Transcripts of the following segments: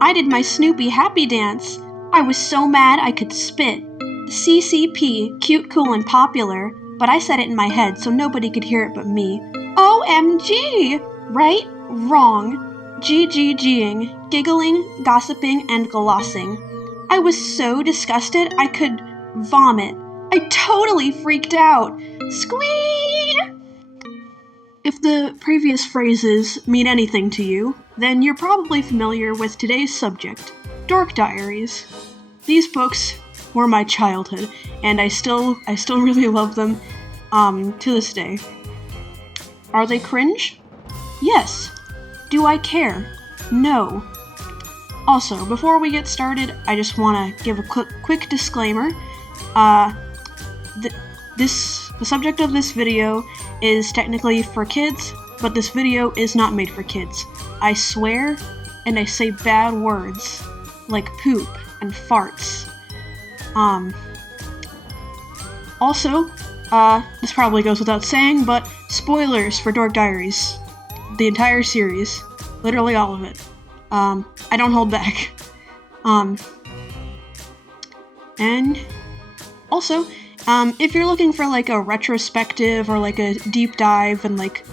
I did my Snoopy happy dance. I was so mad I could spit. The CCP, cute, cool, and popular, but I said it in my head so nobody could hear it but me. OMG! Right? Wrong. GGGing, giggling, gossiping, and glossing. I was so disgusted I could vomit. I totally freaked out. Squee! If the previous phrases mean anything to you, then you're probably familiar with today's subject, Dork Diaries. These books were my childhood, and I still really love them, to this day. Are they cringe? Yes. Do I care? No. Also, before we get started, I just want to give a quick disclaimer. The subject of this video is technically for kids, but this video is not made for kids. I swear, and I say bad words, like poop and farts. Also, this probably goes without saying, but spoilers for Dork Diaries. The entire series. Literally all of it. I don't hold back. And also, if you're looking for like a retrospective or like a deep dive and like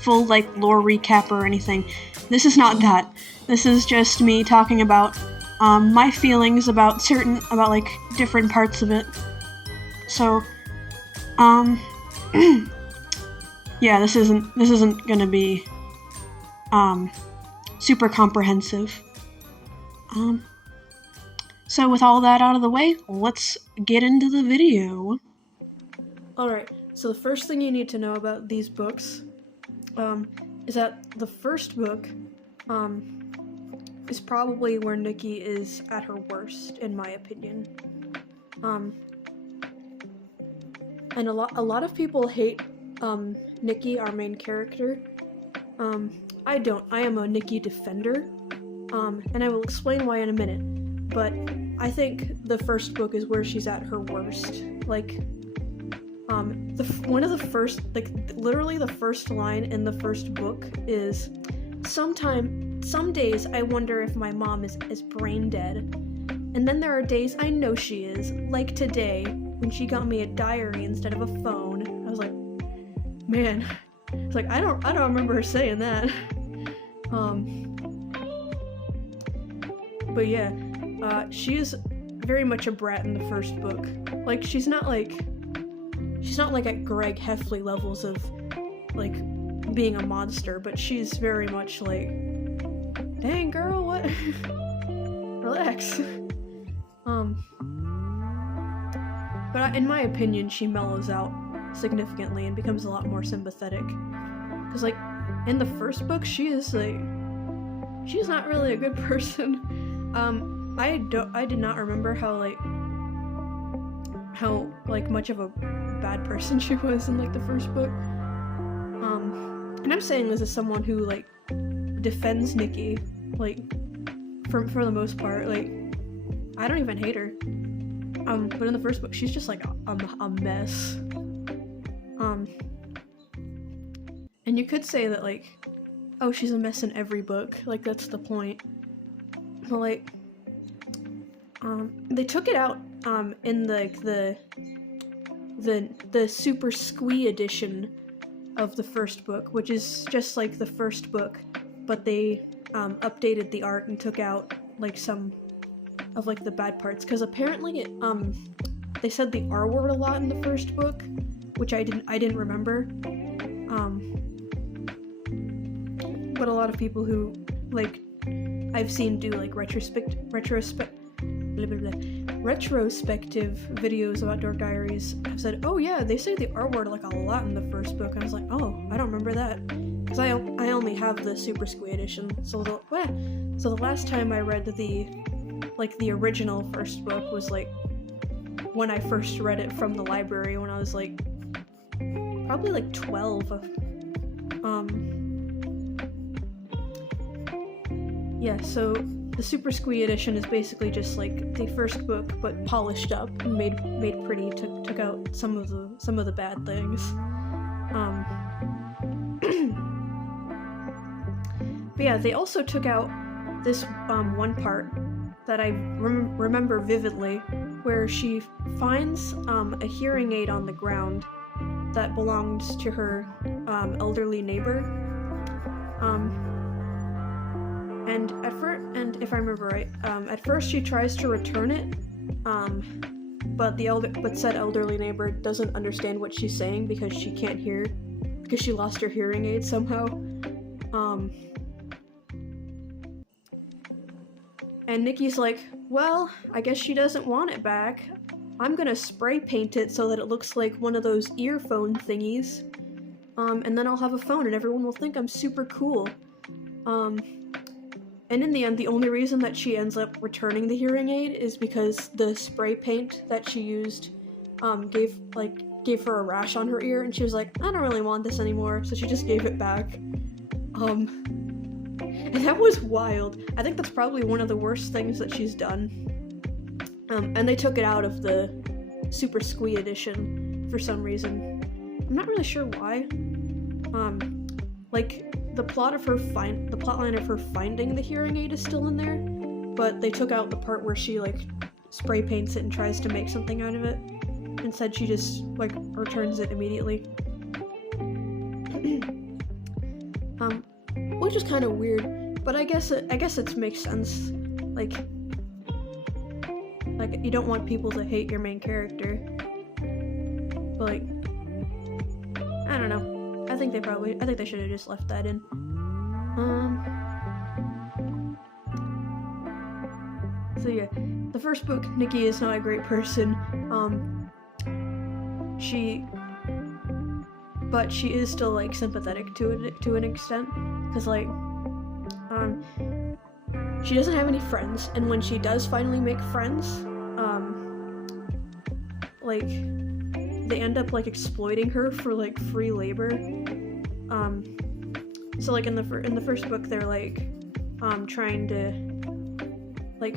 full like lore recap or anything, this is not that. This is just me talking about my feelings about like different parts of it. So, yeah, this isn't gonna be super comprehensive. So with all that out of the way, let's get into the video. Alright, so the first thing you need to know about these books is that the first book is probably where Nikki is at her worst, in my opinion. And a lot of people hate Nikki, our main character. I don't. I am a Nikki defender, and I will explain why in a minute. But I think the first book is where she's at her worst. Like, one of the first, like, literally the first line in the first book is, some days I wonder if my mom is brain dead. And then there are days I know she is, like today, when she got me a diary instead of a phone. I was like, man, it's like, I don't remember her saying that. But yeah, she is very much a brat in the first book. Like, she's not like at Greg Heffley levels of, like, being a monster, but she's very much like, dang girl, what? Relax. But in my opinion, she mellows out significantly and becomes a lot more sympathetic. Because, like, in the first book, she's not really a good person. I did not remember how much of a bad person she was in, like, the first book. And I'm saying this as someone who, like, defends Nikki, like, for the most part. Like, I don't even hate her. But in the first book, she's just like a mess. And you could say that, like, oh, she's a mess in every book. Like, that's the point. But, like, they took it out in like the super squee edition of the first book, which is just like the first book, but they updated the art and took out like some of like the bad parts, because apparently they said the R word a lot in the first book, which I didn't remember. But a lot of people who, like, I've seen do like retrospective videos about Dork Diaries have said, oh yeah, they say the R word like a lot in the first book. I was like, oh, I don't remember that, because I only have the Super Squee edition. So the last time I read the original first book was like when I first read it from the library when I was like probably like 12. Yeah, so the Super Squee edition is basically just like the first book, but polished up and made pretty. Took out some of the bad things. But yeah, they also took out this one part that I remember vividly, where she finds a hearing aid on the ground that belongs to her elderly neighbor. And if I remember right, at first she tries to return it, but said elderly neighbor doesn't understand what she's saying because she can't hear, because she lost her hearing aid somehow. And Nikki's like, well, I guess she doesn't want it back. I'm gonna spray paint it so that it looks like one of those earphone thingies. And then I'll have a phone and everyone will think I'm super cool. And in the end, the only reason that she ends up returning the hearing aid is because the spray paint that she used gave her a rash on her ear, and she was like, I don't really want this anymore, so she just gave it back. And that was wild. I think that's probably one of the worst things that she's done. And they took it out of the Super Squee edition for some reason. I'm not really sure why. The plotline of her finding the hearing aid is still in there, but they took out the part where she spray paints it and tries to make something out of it. Instead, she just returns it immediately. Which is kind of weird, but I guess it makes sense. You don't want people to hate your main character. But I don't know. I think they should have just left that in. So yeah, the first book, Nikki is not a great person. But she is still sympathetic to an extent, because she doesn't have any friends, and when she does finally make friends, they end up exploiting her for free labor. So in the first book, they're trying to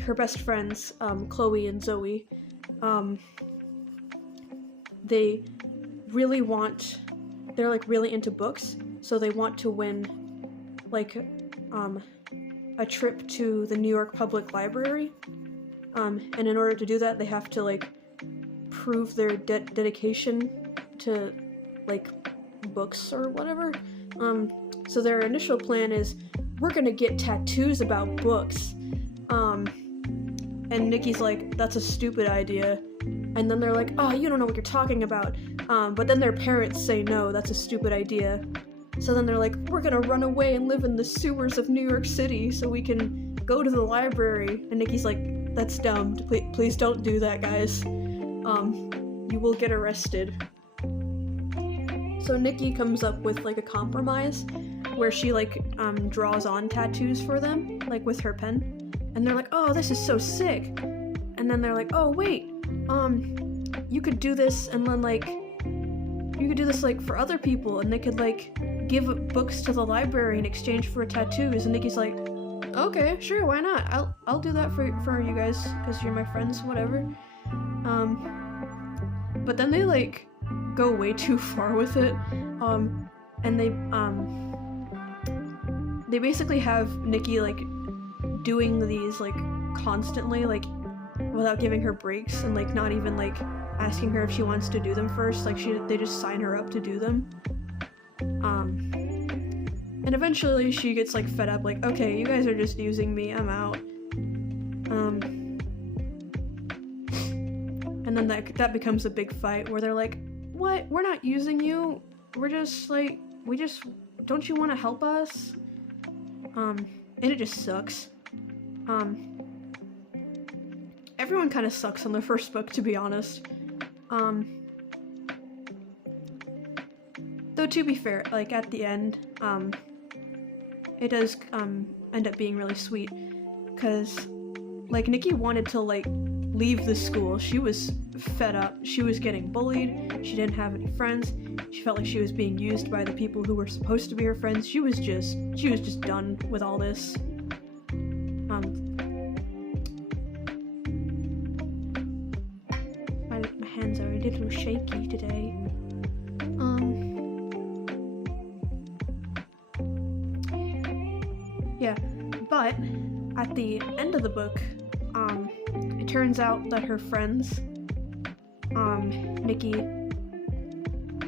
her best friends, Chloe and Zoe, they really want, they're really into books, so they want to win a trip to the New York Public Library, and in order to do that, they have to prove their dedication to books or whatever. So their initial plan is, we're gonna get tattoos about books. And Nikki's like, that's a stupid idea. And then they're like, oh, you don't know what you're talking about. But then their parents say, no, that's a stupid idea. So then they're like, we're gonna run away and live in the sewers of New York City so we can go to the library. And Nikki's like, that's dumb. Please don't do that, guys. You will get arrested. So Nikki comes up with a compromise where she draws on tattoos for them, with her pen. And they're like, oh, this is so sick. And then they're like, oh, wait, you could do this, and then you could do this for other people, and they could give books to the library in exchange for tattoos. And Nikki's like, okay, sure, why not? I'll do that for you guys, because you're my friends, whatever. But then they go way too far with it, and they basically have Nikki doing these constantly, without giving her breaks, and not even asking her if she wants to do them first. They just sign her up to do them. And eventually she gets fed up, okay, you guys are just using me, I'm out. And then that becomes a big fight where they're like, what? We're not using you. We're just don't you want to help us? And it just sucks. Everyone kind of sucks on the first book, to be honest. Though to be fair, at the end, it does end up being really sweet, because Nikki wanted to leave the school. She was fed up. She was getting bullied. She didn't have any friends. She felt like she was being used by the people who were supposed to be her friends. She was just done with all this. My hands are a little shaky today. Yeah, but at the end of the book, it turns out that her friends, Nikki,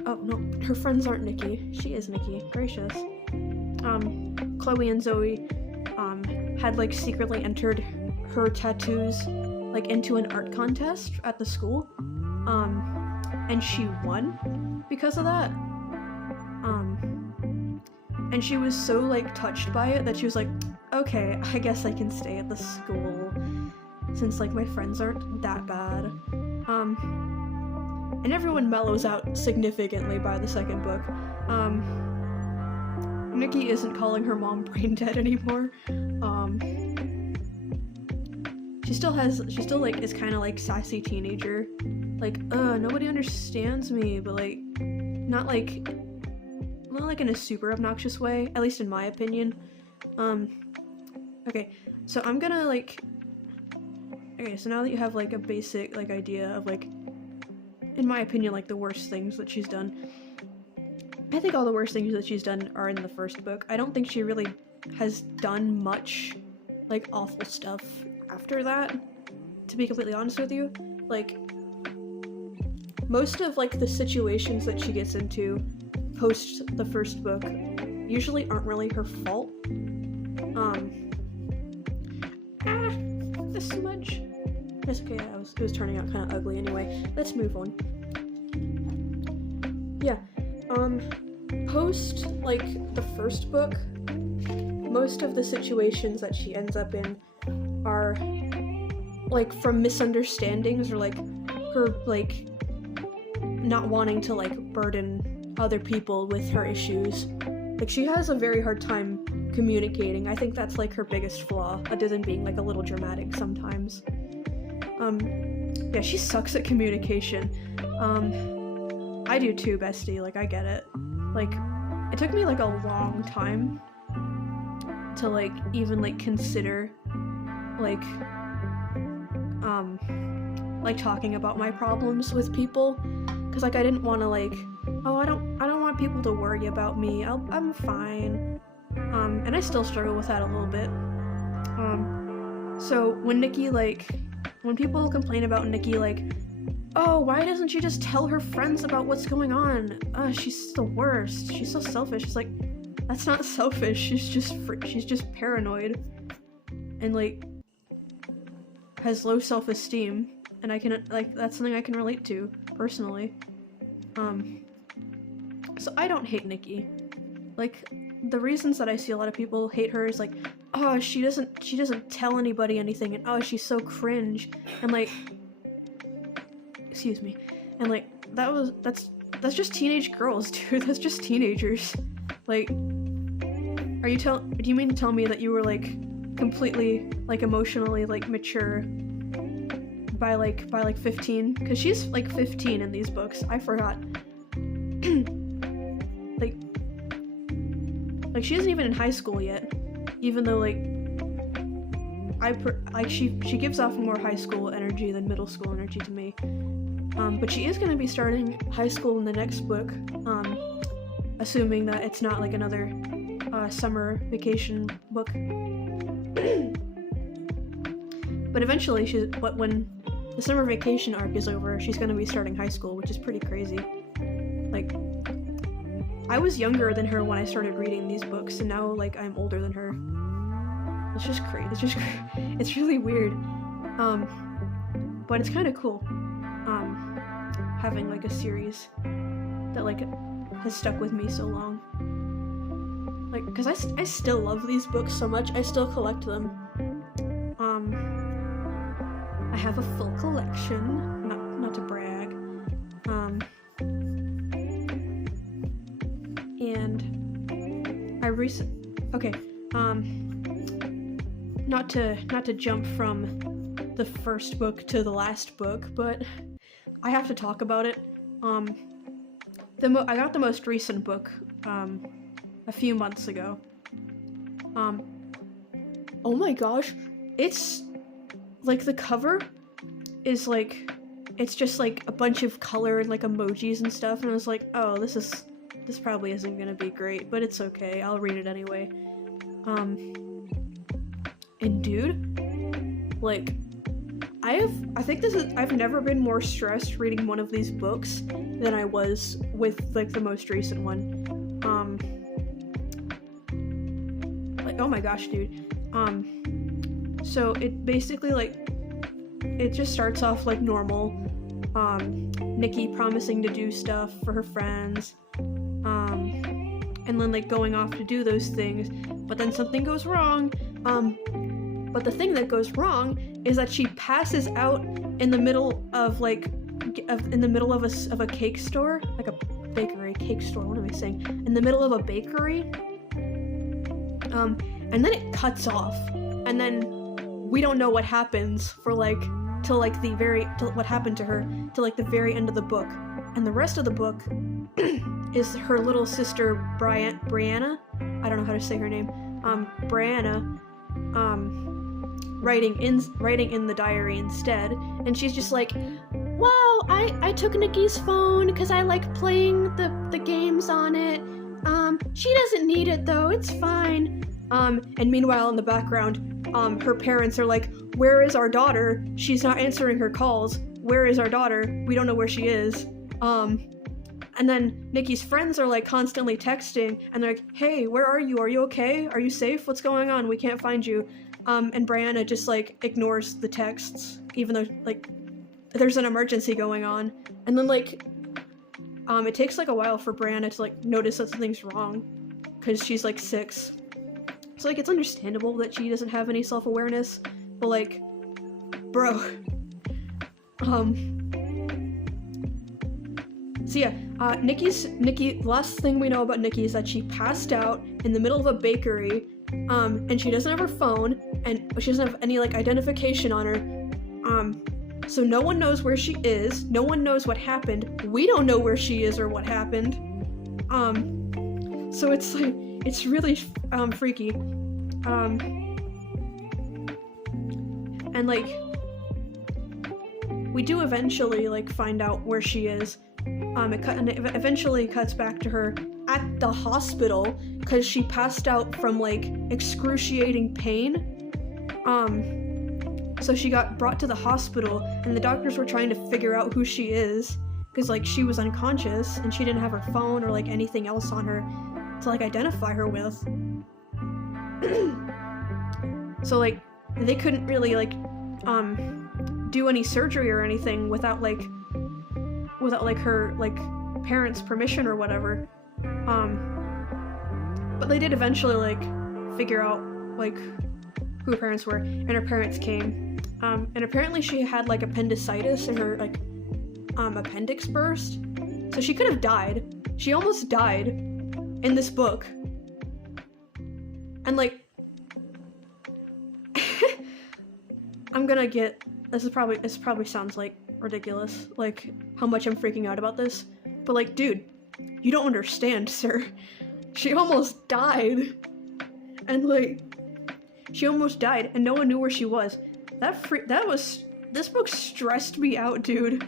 oh no, her friends aren't Nikki, she is Nikki, gracious, Chloe and Zoe, had like secretly entered her tattoos like into an art contest at the school, and she won because of that, and she was so like touched by it that she was like, okay, I guess I can stay at the school since like my friends aren't that bad. And everyone mellows out significantly by the second book. Nikki isn't calling her mom brain dead anymore. She still like is kind of like sassy teenager, like nobody understands me, but like not like in a super obnoxious way, at least in my opinion. Okay, so I'm gonna like, okay, so now that you have like a basic like idea of like, in my opinion, like the worst things that she's done, I think all the worst things that she's done are in the first book. I don't think she really has done much like awful stuff after that, to be completely honest with you. Like, most of like the situations that she gets into post the first book usually aren't really her fault. The smudge. That's okay, it was turning out kind of ugly anyway. Let's move on. Yeah, post like the first book, most of the situations that she ends up in are like from misunderstandings, or like her like not wanting to like burden other people with her issues. Like, she has a very hard time communicating. I think that's like her biggest flaw, other than being like a little dramatic sometimes. Yeah, she sucks at communication. I do too, bestie, like I get it. Like, it took me like a long time to like even like consider like talking about my problems with people, because like I didn't want to like, oh, I don't want people to worry about me, I'm fine, and I still struggle with that a little bit. So when Nikki, like, when people complain about Nikki, like, oh, why doesn't she just tell her friends about what's going on? She's the worst, she's so selfish. It's like, that's not selfish, she's just paranoid and like has low self-esteem, and I can like, that's something I can relate to personally. So I don't hate Nikki. Like, the reasons that I see a lot of people hate her is like, oh, she doesn't tell anybody anything, and oh, she's so cringe, and like, excuse me, and like, that's just teenage girls, dude. That's just teenagers. Like, do you mean to tell me that you were like completely like emotionally like mature by like 15? Because she's like 15 in these books, I forgot. like she isn't even in high school yet, even though like she gives off more high school energy than middle school energy to me. But she is going to be starting high school in the next book, assuming that it's not like another summer vacation book. But eventually, when the summer vacation arc is over, she's going to be starting high school, which is pretty crazy. Like, I was younger than her when I started reading these books, and now like I'm older than her. It's just crazy. It's really weird. But it's kind of cool. Having like a series that like has stuck with me so long. Like, because I still love these books so much. I still collect them. I have a full collection, not to brag. And not to jump from the first book to the last book, but I have to talk about it. I got the most recent book a few months ago. Oh my gosh, it's like, the cover is like, it's just like a bunch of color and like emojis and stuff, and I was like, oh, this probably isn't gonna be great, but it's okay, I'll read it anyway. And dude, like, I've never been more stressed reading one of these books than I was with, like, the most recent one. Like, oh my gosh, dude. So it basically, like, it just starts off like normal. Nikki promising to do stuff for her friends, and then, like, going off to do those things, but then something goes wrong. But the thing that goes wrong is that she passes out in the middle of, like, of a cake store, like a bakery, cake store, what am I saying? In the middle of a bakery. And then it cuts off, and then we don't know what happens for, like, till what happened to her till, like, the very end of the book. And the rest of the book is her little sister Brianna, I don't know how to say her name, Brianna, writing in the diary instead, and she's just like, well, I took Nikki's phone because I like playing the games on it. She doesn't need it though, it's fine. And meanwhile in the background, her parents are like, where is our daughter? She's not answering her calls. Where is our daughter? We don't know where she is. And then Nikki's friends are, like, constantly texting, and they're like, hey, where are you? Are you okay? Are you safe? What's going on? We can't find you. And Brianna just, like, ignores the texts, even though, like, there's an emergency going on. And then, like, it takes, like, a while for Brianna to, like, notice that something's wrong, because she's, like, 6. So, like, it's understandable that she doesn't have any self-awareness, but, like, bro. So yeah, Nikki, last thing we know about Nikki is that she passed out in the middle of a bakery, and she doesn't have her phone, and she doesn't have any, like, identification on her, so no one knows where she is, no one knows what happened, we don't know where she is or what happened, so it's, like, it's really, freaky, and, like, we do eventually, like, find out where she is. It eventually cuts back to her at the hospital because she passed out from, like, excruciating pain. So she got brought to the hospital, and the doctors were trying to figure out who she is because, like, she was unconscious and she didn't have her phone or, like, anything else on her to, like, identify her with. So, like, they couldn't really, like, do any surgery or anything without her, like, parents' permission or whatever. But they did eventually, like, figure out, like, who her parents were, and her parents came. And apparently she had, like, appendicitis and her, like, appendix burst. So she could have died. She almost died in this book. And, like, this probably sounds, like, ridiculous, like, how much I'm freaking out about this, but, like, dude, you don't understand, sir. She almost died, and, like, she almost died, and no one knew where she was. This book stressed me out, dude.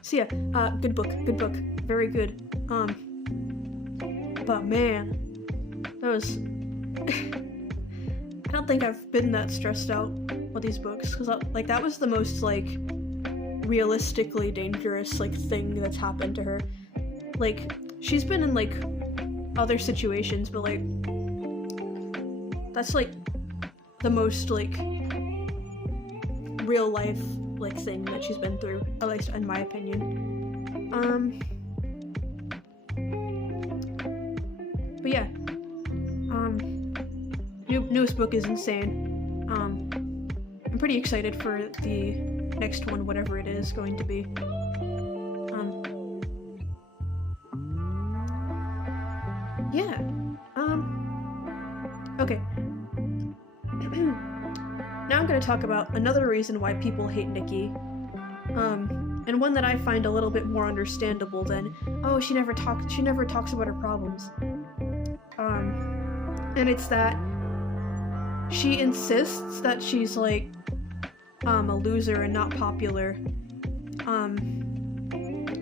So yeah, good book, very good, but man, that was, I don't think I've been that stressed out with these books, because, like, that was the most, like, realistically dangerous, like, thing that's happened to her. Like, she's been in, like, other situations, but, like, that's, like, the most, like, real life, like, thing that she's been through, at least in my opinion. But yeah, newest book is insane. I'm pretty excited for the next one, whatever it is going to be. Yeah. Okay. Now I'm gonna talk about another reason why people hate Nikki. And one that I find a little bit more understandable than, oh, she never talks about her problems. And it's that she insists that she's, like, a loser and not popular,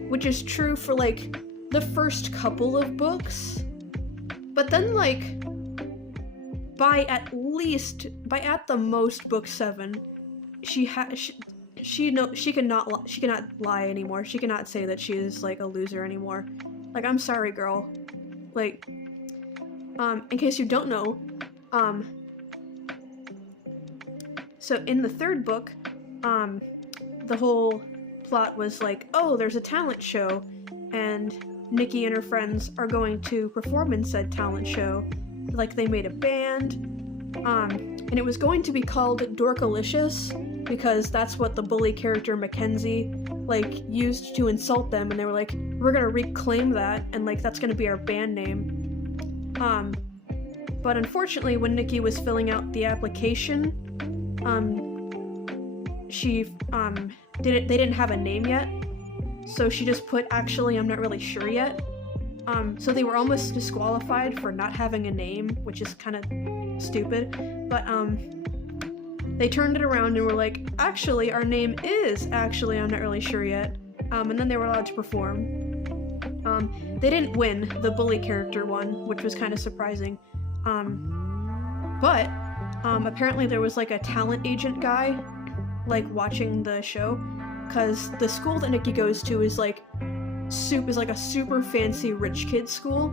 which is true for, like, the first couple of books, but then, like, by at the most book 7, she cannot lie anymore. She cannot say that she is like a loser anymore. Like, I'm sorry, girl. Like, in case you don't know, so in the 3rd book, the whole plot was like, oh, there's a talent show, and Nikki and her friends are going to perform in said talent show. Like, they made a band, and it was going to be called Dorkalicious, because that's what the bully character Mackenzie, like, used to insult them, and they were like, we're gonna reclaim that, and, like, that's gonna be our band name. But unfortunately, when Nikki was filling out the application, they didn't have a name yet, so she just put, actually, I'm not really sure yet. So they were almost disqualified for not having a name, which is kind of stupid, but, they turned it around and were like, actually, our name is actually, I'm not really sure yet, and then they were allowed to perform. They didn't win, the bully character won, which was kind of surprising, but, apparently there was, like, a talent agent guy, like, watching the show, because the school that Nikki goes to is, like, a super fancy rich kid school.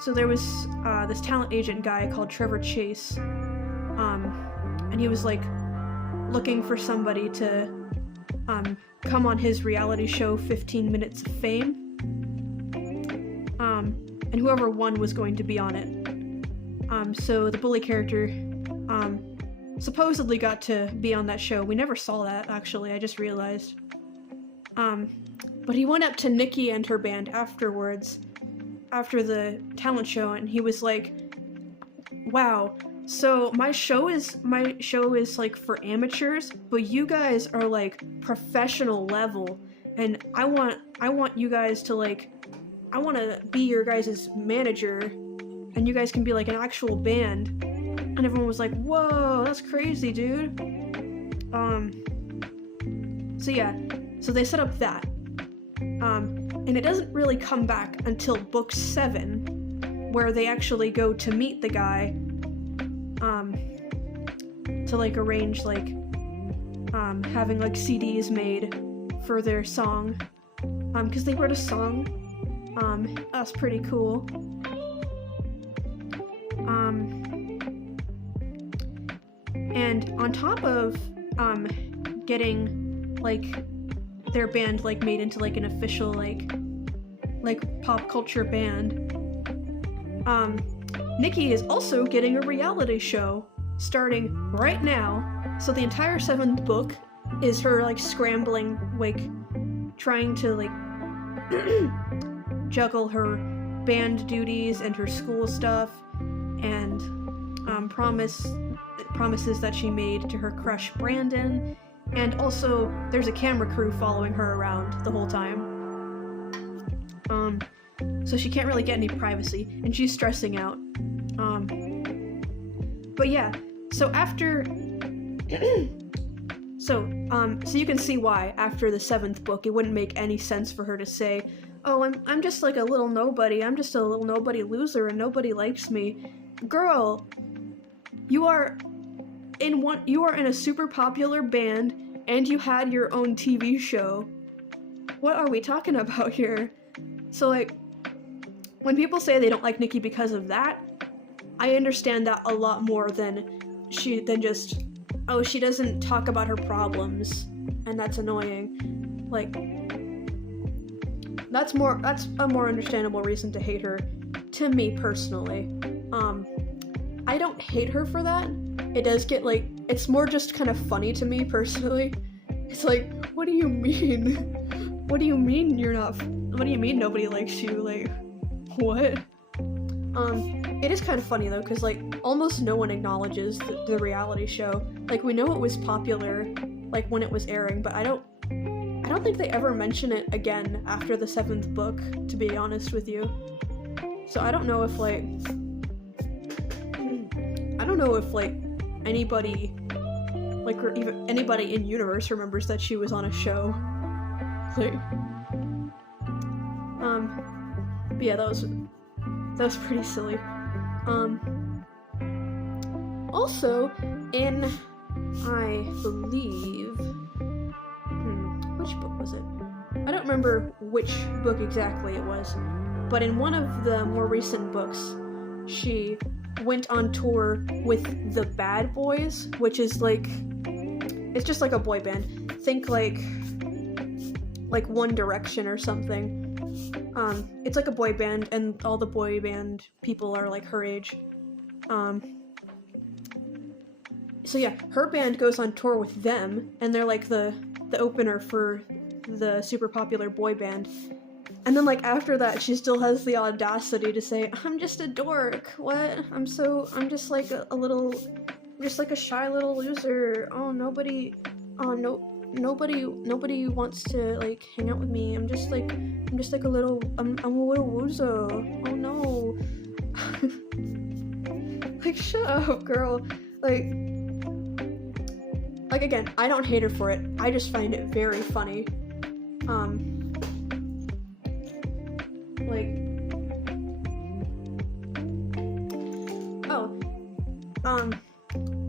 So there was, this talent agent guy called Trevor Chase, and he was, like, looking for somebody to, come on his reality show 15 Minutes of Fame, and whoever won was going to be on it. So the bully character, supposedly got to be on that show. We never saw that, actually, I just realized. But he went up to Nikki and her band afterwards, after the talent show, and he was like, wow, so my show is like for amateurs, but you guys are like professional level, and I want you guys to, like, I want to be your guys' manager, and you guys can be like an actual band. And everyone was like, whoa, that's crazy, dude. So yeah, so they set up that. And it doesn't really come back until book 7, where they actually go to meet the guy, to, like, arrange, like, having, like, CDs made for their song, because they wrote a song. That's pretty cool. And on top of, getting, like, their band, like, made into, like, an official, like pop culture band, Nikki is also getting a reality show starting right now. So the entire 7th book is her, like, scrambling, like, trying to, like, juggle her band duties and her school stuff, and promises that she made to her crush Brandon, and also there's a camera crew following her around the whole time. So she can't really get any privacy, and she's stressing out. But yeah, so after so you can see why after the 7th book it wouldn't make any sense for her to say, oh, I'm just like a little nobody, I'm just a little nobody loser and nobody likes me. Girl, you are in a super popular band, and you had your own TV show. What are we talking about here? So, like, when people say they don't like Nikki because of that, I understand that a lot more than just, oh, she doesn't talk about her problems, and that's annoying. Like, that's a more understandable reason to hate her, to me personally. I don't hate her for that. It does get, like, it's more just kind of funny to me personally. It's like, what do you mean? What do you mean what do you mean nobody likes you? Like, what? It is kind of funny though, because, like, almost no one acknowledges the reality show. Like, we know it was popular, like, when it was airing, but I don't think they ever mention it again after the 7th book, to be honest with you. So I don't know if, like, anybody, like, or even anybody in universe remembers that she was on a show. Like, but yeah, that was pretty silly. Also, in, I believe, which book was it? I don't remember which book exactly it was, but in one of the more recent books, she went on tour with the Bad Boys, which is like, it's just like a boy band. Think like One Direction or something. It's like a boy band, and all the boy band people are like her age. So yeah, her band goes on tour with them, and they're like the opener for the super popular boy band. And then like after that, she still has the audacity to say, "I'm just a dork. What? I'm just like I'm just like a shy little loser. Oh, nobody wants to like hang out with me. I'm just like a little loser. Oh no." Like, shut up, girl. Like again, I don't hate her for it. I just find it very funny.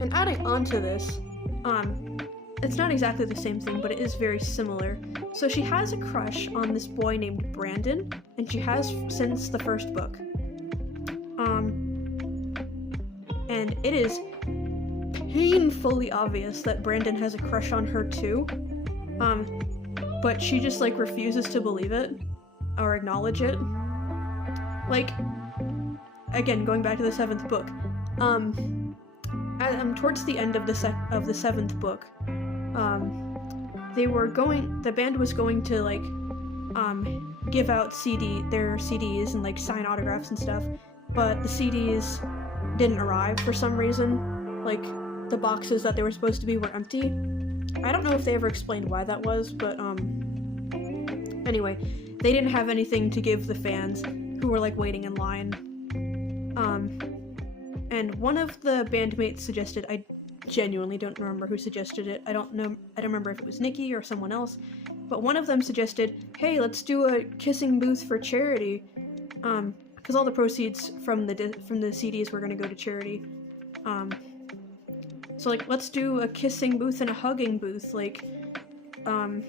And adding on to this, it's not exactly the same thing, but it is very similar. So she has a crush on this boy named Brandon, and she has since the first book. And it is painfully obvious that Brandon has a crush on her too. But she just like refuses to believe it or acknowledge it. Like, again, going back to the 7th book, towards the end of the 7th book, the band was going to like give out their CDs and like sign autographs and stuff, but the CDs didn't arrive for some reason. Like, the boxes that they were supposed to be were empty. I don't know if they ever explained why that was, but anyway, they didn't have anything to give the fans who were like waiting in line. And one of the bandmates suggested, I genuinely don't remember who suggested it. I don't remember if it was Nikki or someone else, but one of them suggested, "Hey, let's do a kissing booth for charity," because all the proceeds from the CDs were going to go to charity. So like, let's do a kissing booth and a hugging booth, like I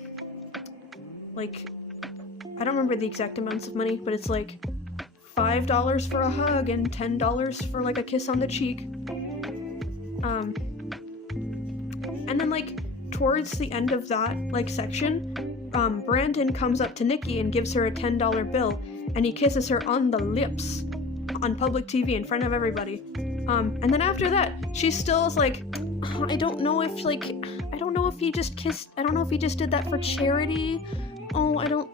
don't remember the exact amounts of money, but it's like $5 for a hug and $10 for like a kiss on the cheek. And then like towards the end of that like section, Brandon comes up to Nikki and gives her a $10 bill, and he kisses her on the lips on public TV in front of everybody. And then after that, she still is like, I don't know if he just did that for charity. Oh, I don't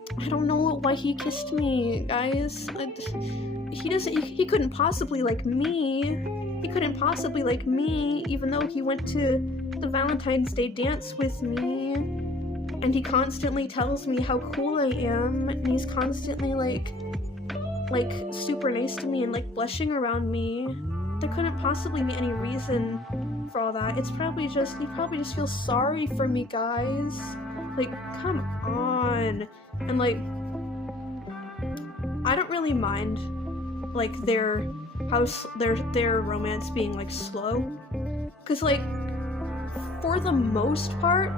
know why he kissed me, guys. He couldn't possibly like me. He couldn't possibly like me, even though he went to the Valentine's Day dance with me. And he constantly tells me how cool I am, and he's constantly like super nice to me and like blushing around me. There couldn't possibly be any reason for all that. It's probably just, he probably just feels sorry for me, guys. Like, come on. And like, I don't really mind like their romance being like slow, cause like for the most part,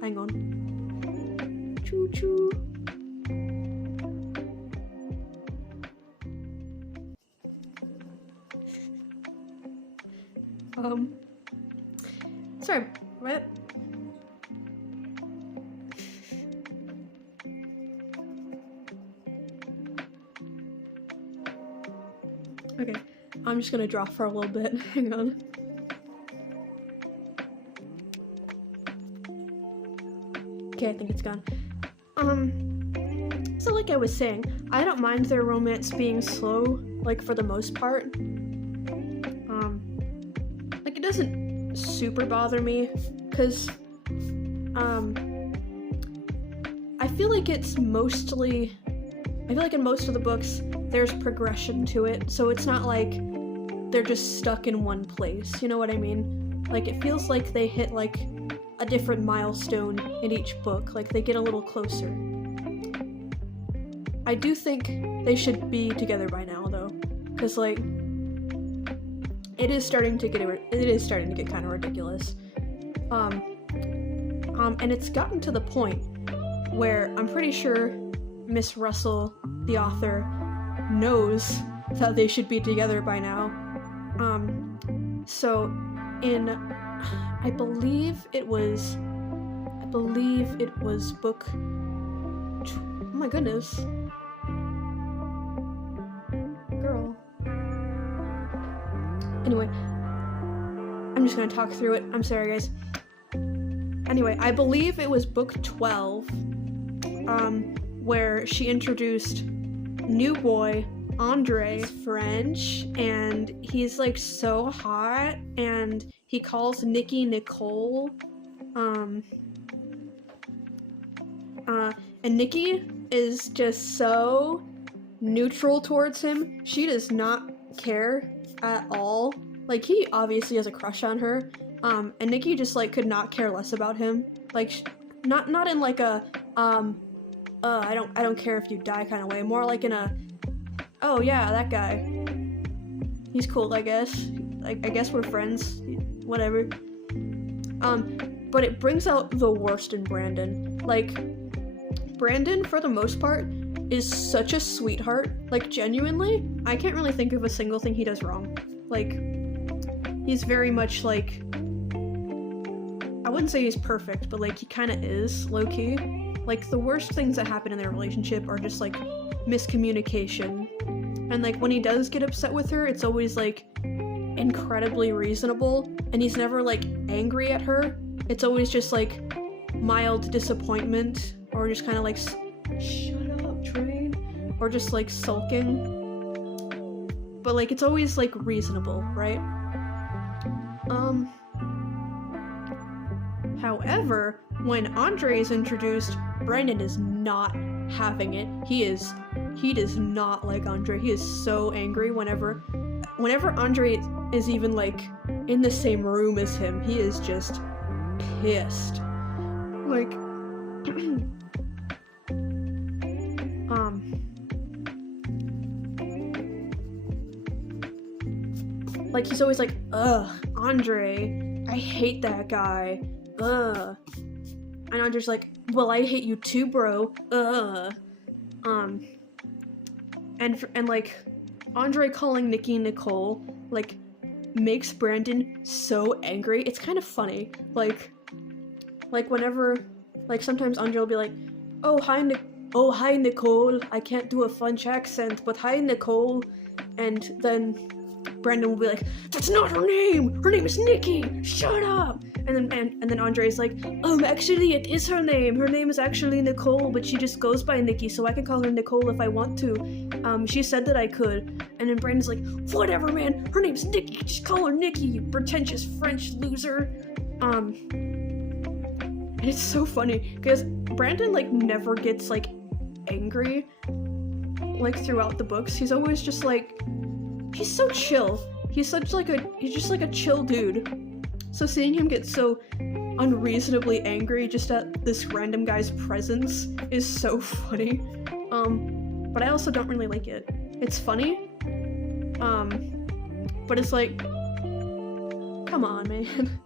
hang on. Choo choo. Sorry, what? Okay, I'm just gonna draw for a little bit. Hang on. Okay, I think it's gone. So like I was saying, I don't mind their romance being slow, like for the most part. Like it doesn't super bother me, cause I feel like in most of the books there's progression to it, so it's not like they're just stuck in one place, you know what I mean? Like it feels like they hit like a different milestone in each book. Like, they get a little closer. I do think they should be together by now, though, because, like, it is starting to get kind of ridiculous. And it's gotten to the point where I'm pretty sure Miss Russell, the author, knows that they should be together by now. So in, I believe it was book, oh my goodness, girl. Anyway, I'm just gonna talk through it. I'm sorry, guys. Anyway, I believe it was book 12, where she introduced new boy, Andre. He's French, and he's like so hot, and he calls Nikki Nicole. And Nikki is just so neutral towards him. She does not care at all. Like, he obviously has a crush on her, and Nikki just like could not care less about him. Like, not in like a I don't care if you die kind of way. More like in a, oh yeah, that guy, he's cool, I guess. I guess we're friends, whatever. But it brings out the worst in Brandon. Like, Brandon, for the most part, is such a sweetheart. Like, genuinely, I can't really think of a single thing he does wrong. Like, he's very much like, I wouldn't say he's perfect, but like, he kind of is, low-key. Like, the worst things that happen in their relationship are just like miscommunication. And like, when he does get upset with her, it's always like incredibly reasonable, and he's never like angry at her. It's always just like mild disappointment, or just kind of like, shut up, train, or just like sulking. But like, it's always like reasonable, right? However, when Andre is introduced, Brandon is not having it. He does not like Andre. He is so angry whenever Andre is even like in the same room as him. He is just pissed. Like, like, he's always like, ugh, Andre, I hate that guy, ugh. And Andre's like, well, I hate you too, bro, ugh. And like, Andre calling Nikki Nicole, like, makes Brandon so angry. It's kind of funny. Like whenever, like, sometimes Andre will be like, oh, hi, Nicole, I can't do a French accent, but hi, Nicole. And then Brandon will be like, that's not her name is Nikki, shut up. And then Andre's like, actually it is her name is actually Nicole, but she just goes by Nikki, so I can call her Nicole if I want to. She said that I could. And then Brandon's like, whatever, man, her name's Nikki, just call her Nikki, you pretentious French loser. And it's so funny, because Brandon, like, never gets, like, angry, like, throughout the books. He's always just, like, he's so chill. He's just like a chill dude. So seeing him get so unreasonably angry just at this random guy's presence is so funny. But I also don't really like it. It's funny, but it's like, come on, man.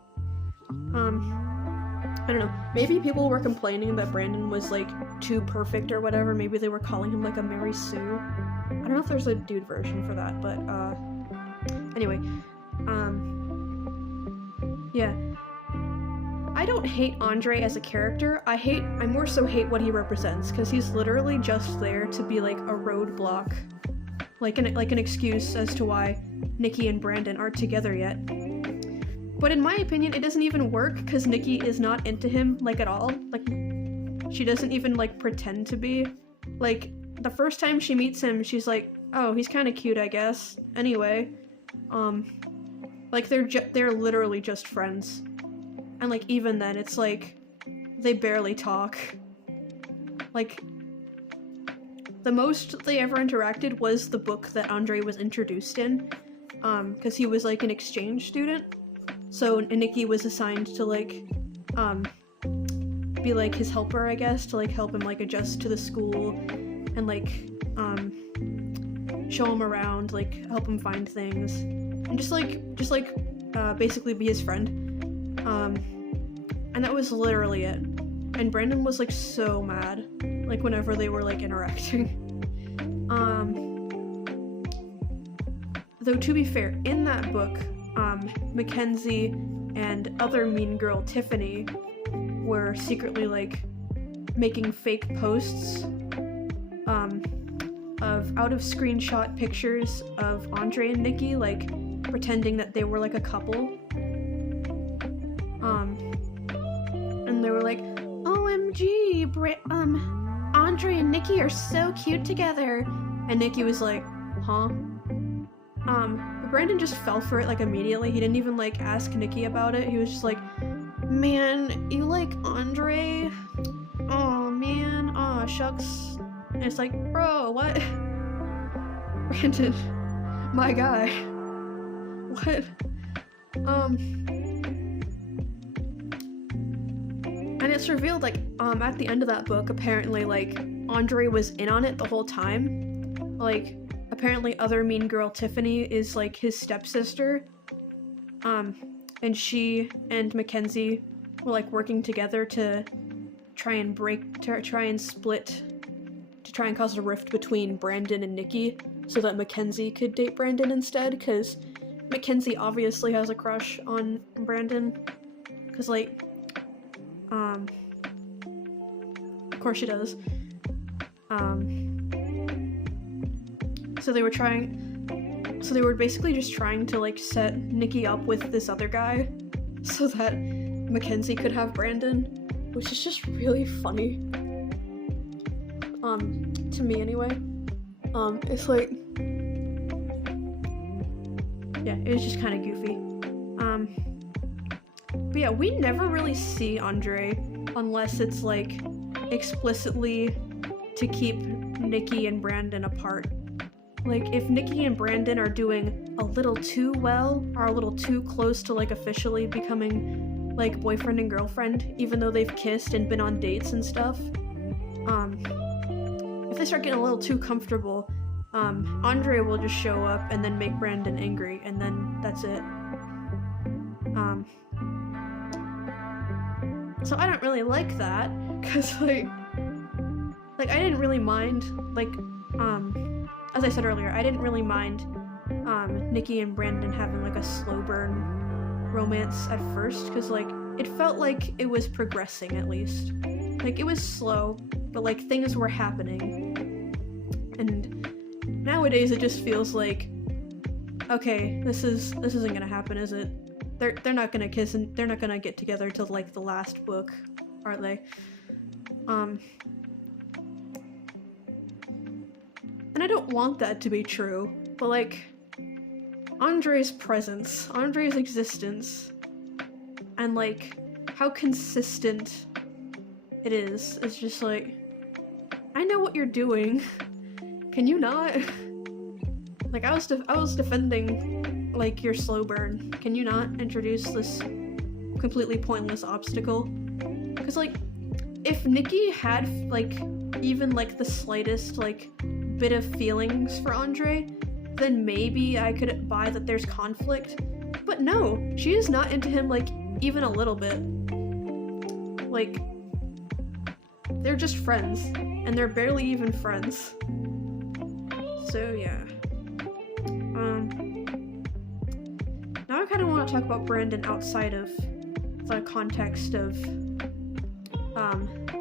I don't know, maybe people were complaining that Brandon was, like, too perfect or whatever. Maybe they were calling him, like, a Mary Sue. I don't know if there's a dude version for that, but, anyway, yeah. I don't hate Andre as a character. I more so hate what he represents, because he's literally just there to be, like, a roadblock. Like an excuse as to why Nikki and Brandon aren't together yet. But in my opinion, it doesn't even work, because Nikki is not into him, like, at all. Like, she doesn't even, like, pretend to be. Like, the first time she meets him, she's like, oh, he's kind of cute, I guess. Anyway, like, they're literally just friends. And, like, even then, it's like, they barely talk. Like, the most they ever interacted was the book that Andre was introduced in, because he was, like, an exchange student. So Nikki was assigned to, like, be like his helper, I guess, to like help him like adjust to the school and like show him around, like help him find things, and just basically be his friend. And that was literally it. And Brandon was like so mad, like whenever they were like interacting. Though to be fair, in that book, Mackenzie and other mean girl Tiffany were secretly like making fake posts of out of screenshot pictures of Andre and Nikki, like pretending that they were like a couple. And they were like, OMG, Andre and Nikki are so cute together. And Nikki was like, huh? But Brandon just fell for it like immediately. He didn't even like ask Nikki about it. He was just like, man, you like Andre? Oh man, aw, shucks. And it's like, bro, what? Brandon, my guy. What? And it's revealed, like, at the end of that book, apparently, like, Andre was in on it the whole time. Like, apparently other mean girl Tiffany is, like, his stepsister. And she and Mackenzie were, like, working together to try and split, to try and cause a rift between Brandon and Nikki, so that Mackenzie could date Brandon instead, because Mackenzie obviously has a crush on Brandon, because, like, of course she does. So they were basically just trying to, like, set Nikki up with this other guy so that Mackenzie could have Brandon, which is just really funny. To me anyway. It's like, yeah, it was just kind of goofy. But yeah, we never really see Andre unless it's like explicitly to keep Nikki and Brandon apart. Like, if Nikki and Brandon are doing a little too well, are a little too close to like officially becoming like boyfriend and girlfriend, even though they've kissed and been on dates and stuff, if they start getting a little too comfortable, Andre will just show up and then make Brandon angry, and then that's it. So I don't really like that, cause like I didn't really mind, like, as I said earlier, I didn't really mind, Nikki and Brandon having like a slow burn romance at first, cause like, it felt like it was progressing at least. Like, it was slow, but like things were happening. And nowadays it just feels like, okay, this isn't gonna happen, is it? They're not gonna kiss and they're not gonna get together till like the last book, are they? And I don't want that to be true, but like, Andre's presence, Andre's existence, and like how consistent it is just like, I know what you're doing. Can you not? Like, I was defending like your slow burn. Can you not introduce this completely pointless obstacle? Because like, if Nikki had like even like the slightest like bit of feelings for Andre, then maybe I could buy that there's conflict. But no, she is not into him like even a little bit. Like, they're just friends, and they're barely even friends. So yeah. Now I kind of want to talk about Brandon outside of the context of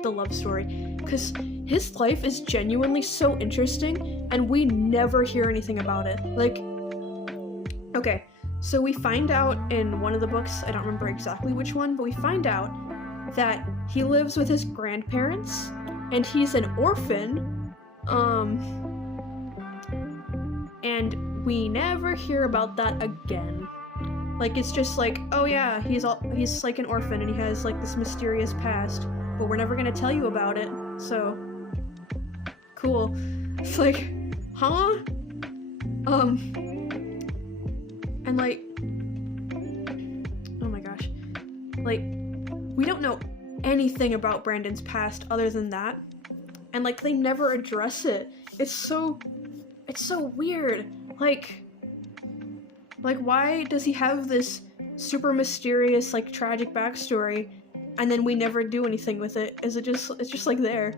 the love story, because his life is genuinely so interesting, and we never hear anything about it. Like, okay, so we find out in one of the books, I don't remember exactly which one, but we find out that he lives with his grandparents, and he's an orphan, and we never hear about that again. Like, it's just like, oh yeah, he's like an orphan, and he has like this mysterious past, but we're never gonna tell you about it, so cool. It's like, huh? And like, oh my gosh, like, we don't know anything about Brandon's past other than that. And, like, they never address it. It's so weird. Like, why does he have this super mysterious, like, tragic backstory, and then we never do anything with it? It's just, like, there.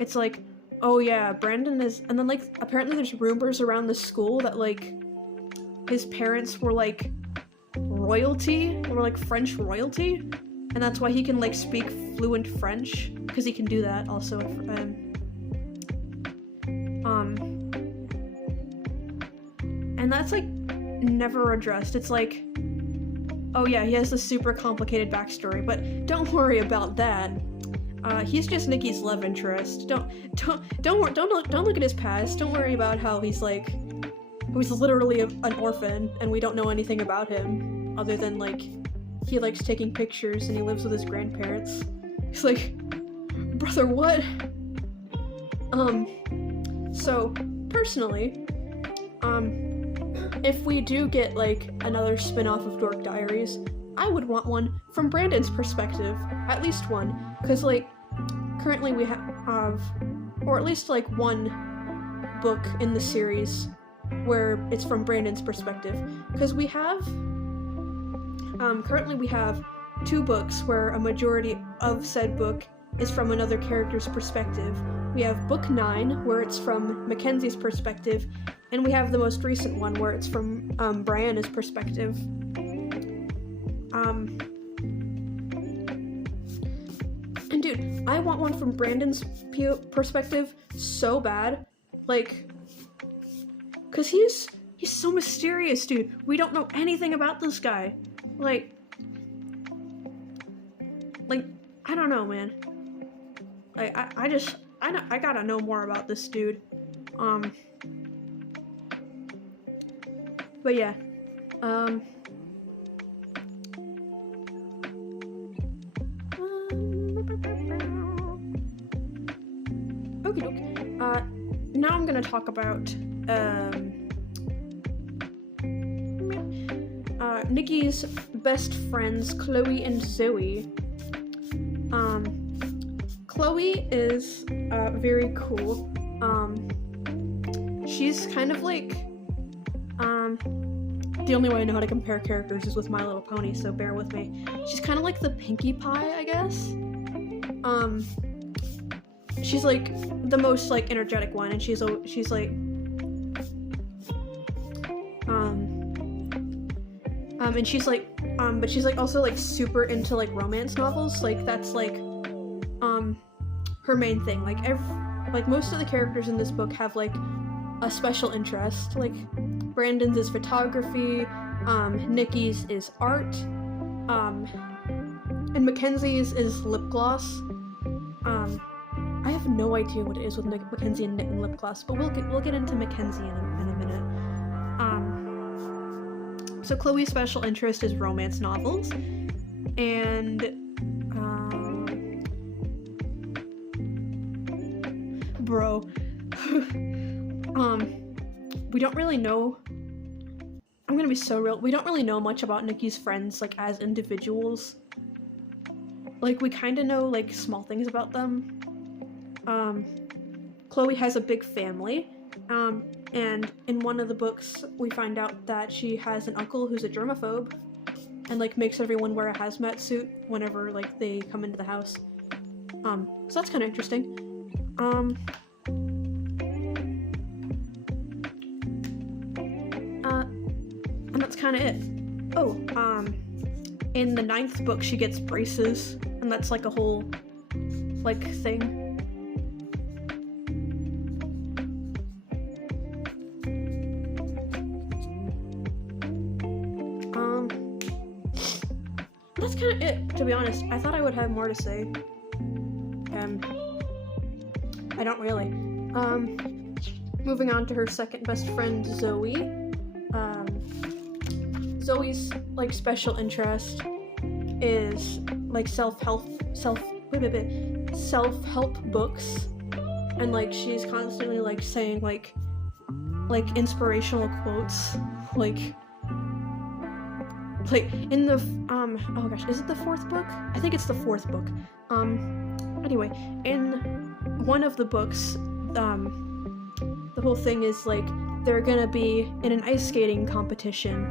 It's like, oh yeah, Brandon is, and then, like, apparently there's rumors around the school that, like, his parents were, like, royalty, or, like, French royalty, and that's why he can, like, speak fluent French, because he can do that, also, and that's, like, never addressed. It's like, oh yeah, he has this super complicated backstory, but don't worry about that. He's just Nikki's love interest. Don't look at his past. Don't worry about how he's literally an orphan, and we don't know anything about him other than, like, he likes taking pictures and he lives with his grandparents. He's like, brother, what? So personally, if we do get, like, another spin-off of Dork Diaries, I would want one from Brandon's perspective, at least one, because, like, currently we have, or at least, like, one book in the series where it's from Brandon's perspective, because we have, currently we have 2 books where a majority of said book is from another character's perspective. We have book 9, where it's from Mackenzie's perspective, and we have the most recent one where it's from Brianna's perspective. And dude, I want one from Brandon's perspective so bad, like, cause he's so mysterious, dude. We don't know anything about this guy. Like, I don't know, man. Like, I gotta know more about this dude. But yeah, okie doke. Now I'm gonna talk about, Nikki's best friends, Chloe and Zoe. Chloe is, very cool. She's kind of like, the only way I know how to compare characters is with My Little Pony, so bear with me. She's kind of like the Pinkie Pie, I guess. She's like the most, like, energetic one, and she's like, and she's like, but she's like also like super into like romance novels. Like, that's like, her main thing. Like most of the characters in this book have like a special interest. Like, Brandon's is photography, Nikki's is art, and Mackenzie's is lip gloss. I have no idea what it is with Mackenzie and lip gloss, but we'll get into Mackenzie in a minute. So Chloe's special interest is romance novels, and we don't really know. I'm gonna be so real. We don't really know much about Nikki's friends, like, as individuals. Like, we kind of know, like, small things about them. Chloe has a big family, and in one of the books, we find out that she has an uncle who's a germaphobe, and, like, makes everyone wear a hazmat suit whenever, like, they come into the house. So that's kind of interesting. And that's kind of it. Oh, in the 9th book, she gets braces, and that's, like, a whole, like, thing. That's kind of it, to be honest. I thought I would have more to say. I don't really. Moving on to her second best friend, Zoe. Zoe's, like, special interest is, like, self-help books, and, like, she's constantly, like, saying, like inspirational quotes, like, like, in the, oh gosh, is it the 4th book? I think it's the 4th book. Anyway, in one of the books, the whole thing is, like, they're gonna be in an ice skating competition,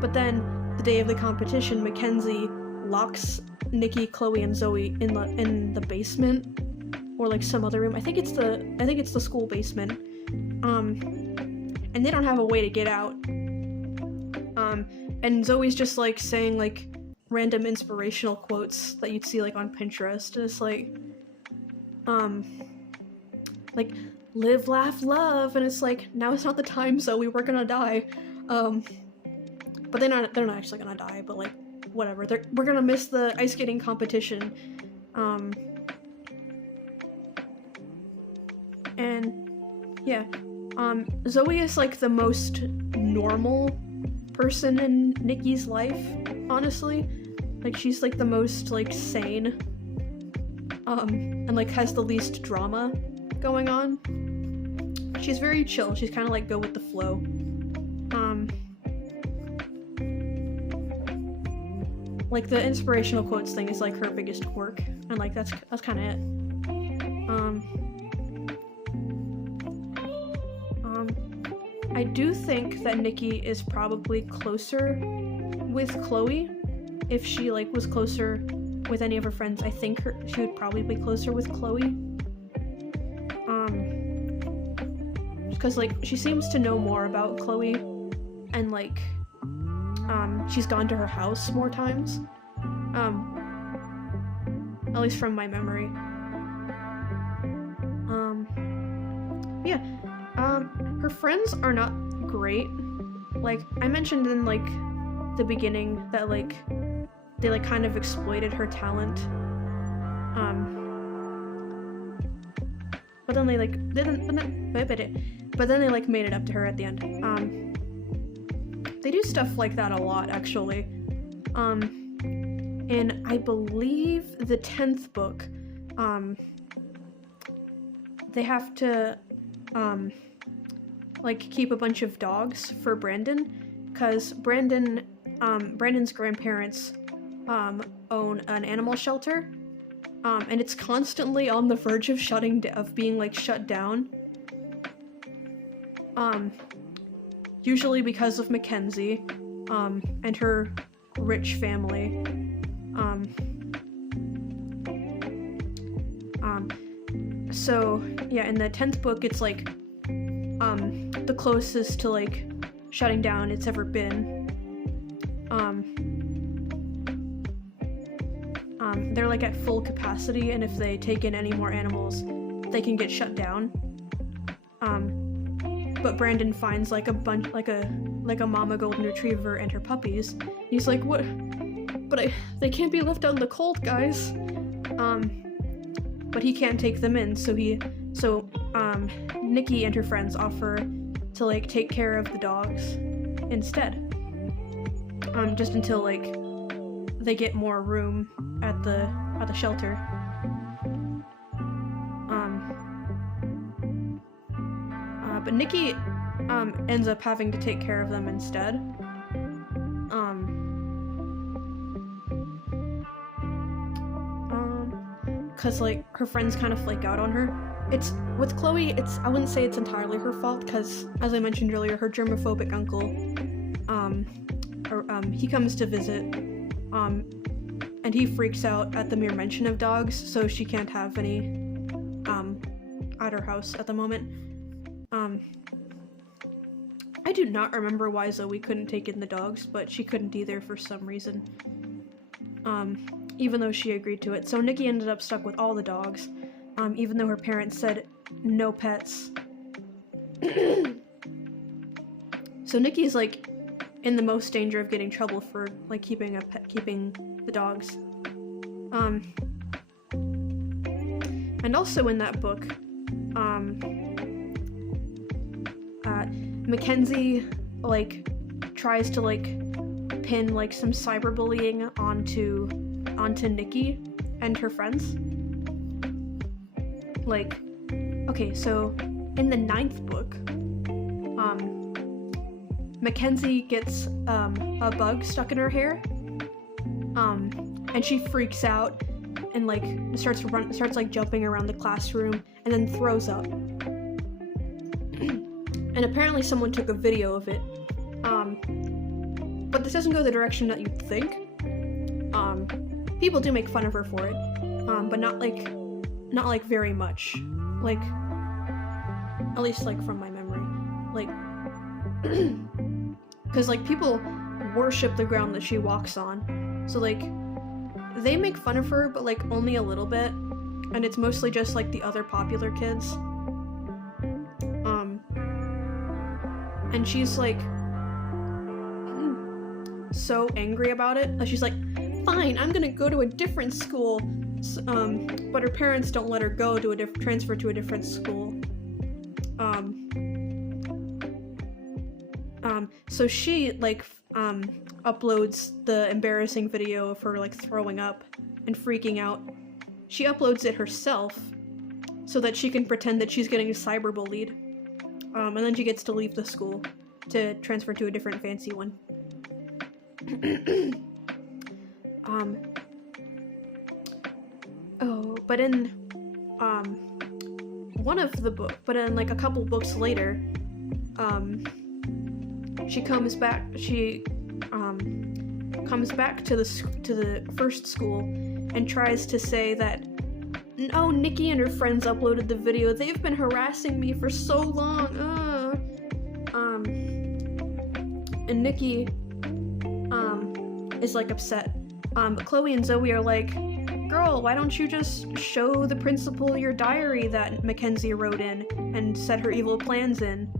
but then, the day of the competition, Mackenzie locks Nikki, Chloe, and Zoe in the basement, or, like, some other room. I think it's the school basement, and they don't have a way to get out. And Zoe's just, like, saying, like, random inspirational quotes that you'd see, like, on Pinterest, and it's like, live, laugh, love, and it's like, now is not the time, Zoe, we're gonna die. But they're not actually gonna die, but, like, whatever, we're gonna miss the ice skating competition. And, yeah, Zoe is, like, the most normal person in Nikki's life, honestly. Like, she's, like, the most, like, sane, and, like, has the least drama going on. She's very chill, she's kind of, like, go with the flow. Like, the inspirational quotes thing is, like, her biggest quirk, and, like, that's kind of it. I do think that Nikki is probably closer with Chloe. If she, like, was closer with any of her friends, I think she would probably be closer with Chloe. Because, like, she seems to know more about Chloe, and, like, she's gone to her house more times. At least from my memory. Yeah. Her friends are not great. Like, I mentioned in, like, the beginning that, like, they, like, kind of exploited her talent. But then they, like, but then they, like, made it up to her at the end. They do stuff like that a lot, actually. In, I believe, the 10th book, they have to, like, keep a bunch of dogs for Brandon, because Brandon's grandparents, own an animal shelter, and it's constantly on the verge of being, like, shut down. Usually because of Mackenzie, and her rich family. So, yeah, in the 10th book, it's, like, the closest to, like, shutting down it's ever been. They're, like, at full capacity, and if they take in any more animals, they can get shut down. But Brandon finds, like, a bunch, like a mama golden retriever and her puppies. He's like, what? But they can't be left out in the cold, guys. But he can't take them in, so Nikki and her friends offer to, like, take care of the dogs instead. Just until, like, they get more room at the shelter. But Nikki, ends up having to take care of them instead. Cause, like, her friends kind of flake out on her. With Chloe, I wouldn't say it's entirely her fault, cause, as I mentioned earlier, her germophobic uncle, he comes to visit, and he freaks out at the mere mention of dogs, so she can't have any, at her house at the moment. I do not remember why Zoe couldn't take in the dogs, but she couldn't either for some reason. Even though she agreed to it. So Nikki ended up stuck with all the dogs, even though her parents said no pets. So Nikki's, like, in the most danger of getting trouble for, like, keeping the dogs. And also in that book, Mackenzie, like, tries to, like, pin, like, some cyberbullying onto Nikki and her friends. Like, okay, so in the 9th book, Mackenzie gets a bug stuck in her hair, and she freaks out and like starts like jumping around the classroom and then throws up. And apparently someone took a video of it, but this doesn't go the direction that you'd think. People do make fun of her for it, but not like very much, like, at least like from my memory, like, because like people worship the ground that she walks on, so like they make fun of her, but like only a little bit, and it's mostly just like the other popular kids. And she's like so angry about it that she's like, fine, I'm gonna go to a different school, but her parents don't let her go to transfer to a different school. So she like uploads the embarrassing video of her like throwing up and freaking out. She uploads it herself so that she can pretend that she's getting cyberbullied. And then she gets to leave the school to transfer to a different fancy one. But in like a couple books later, she comes back to the first school and tries to say that, oh, Nikki and her friends uploaded the video. They've been harassing me for so long. And Nikki is like upset. But Chloe and Zoe are like, girl, why don't you just show the principal your diary that Mackenzie wrote in and set her evil plans in?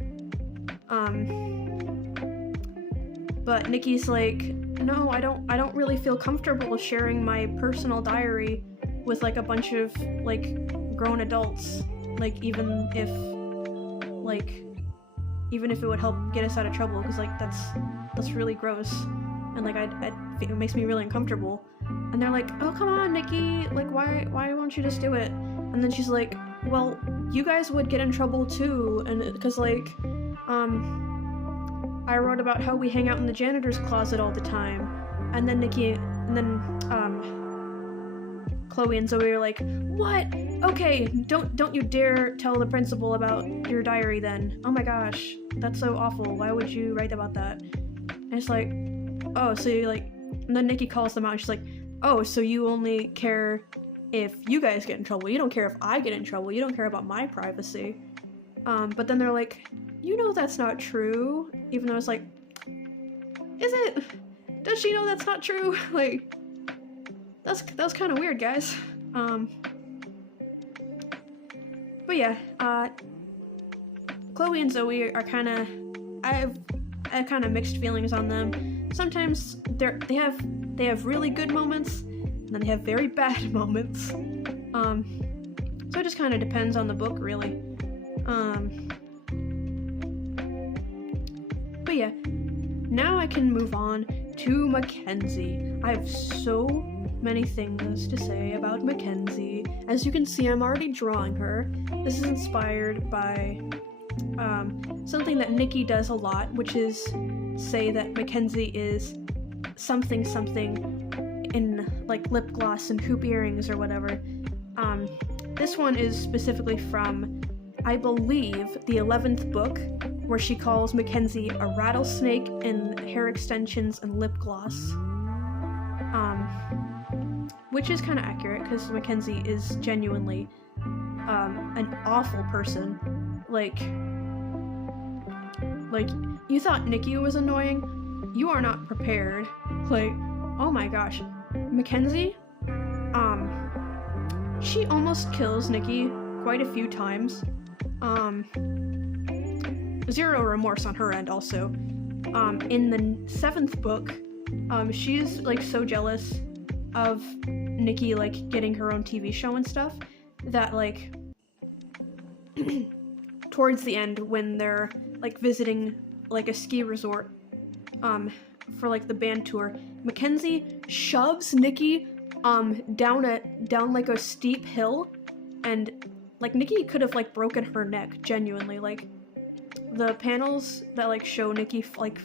But Nikki's like, no, I don't really feel comfortable sharing my personal diary with like a bunch of like grown adults, like even if it would help get us out of trouble, because like that's really gross, and like it makes me really uncomfortable. And they're like, oh, come on, Nikki, like why won't you just do it? And then she's like, well, you guys would get in trouble too, and because like I wrote about how we hang out in the janitor's closet all the time. And then Chloe and Zoe are like, what? Okay, don't you dare tell the principal about your diary then. Oh my gosh, that's so awful. Why would you write about that? And it's like, oh, so you like, and then Nikki calls them out and she's like, oh, so you only care if you guys get in trouble. You don't care if I get in trouble. You don't care about my privacy. But then they're like, you know that's not true. Even though it's like, is it? Does she know that's not true? Like, that's kind of weird, guys. But yeah, Chloe and Zoe are kind of, I have kind of mixed feelings on them. Sometimes they have really good moments, and then they have very bad moments. So it just kind of depends on the book, really. But yeah, now I can move on to Mackenzie. I have so many things to say about Mackenzie. As you can see, I'm already drawing her. This is inspired by something that Nikki does a lot, which is say that Mackenzie is something in like lip gloss and hoop earrings or whatever. This one is specifically from, I believe, the 11th book, where she calls Mackenzie a rattlesnake in hair extensions and lip gloss. Which is kind of accurate, because Mackenzie is genuinely an awful person. Like, you thought Nikki was annoying? You are not prepared. Like, oh my gosh. Mackenzie, she almost kills Nikki quite a few times. Zero remorse on her end also. In the 7th book, she's like so jealous of Nikki like getting her own TV show and stuff that like towards the end when they're like visiting like a ski resort for like the band tour, Mackenzie shoves Nikki down like a steep hill, and like Nikki could have like broken her neck, genuinely. Like the panels that like show Nikki like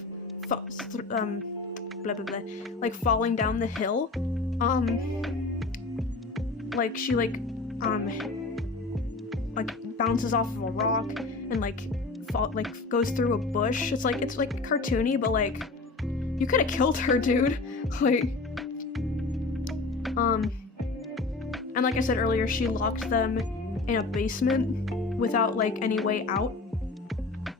blah blah blah, like falling down the hill. Like she like bounces off of a rock and like goes through a bush. It's like cartoony, but like you could have killed her, dude. Like and like I said earlier, she locked them in a basement without like any way out.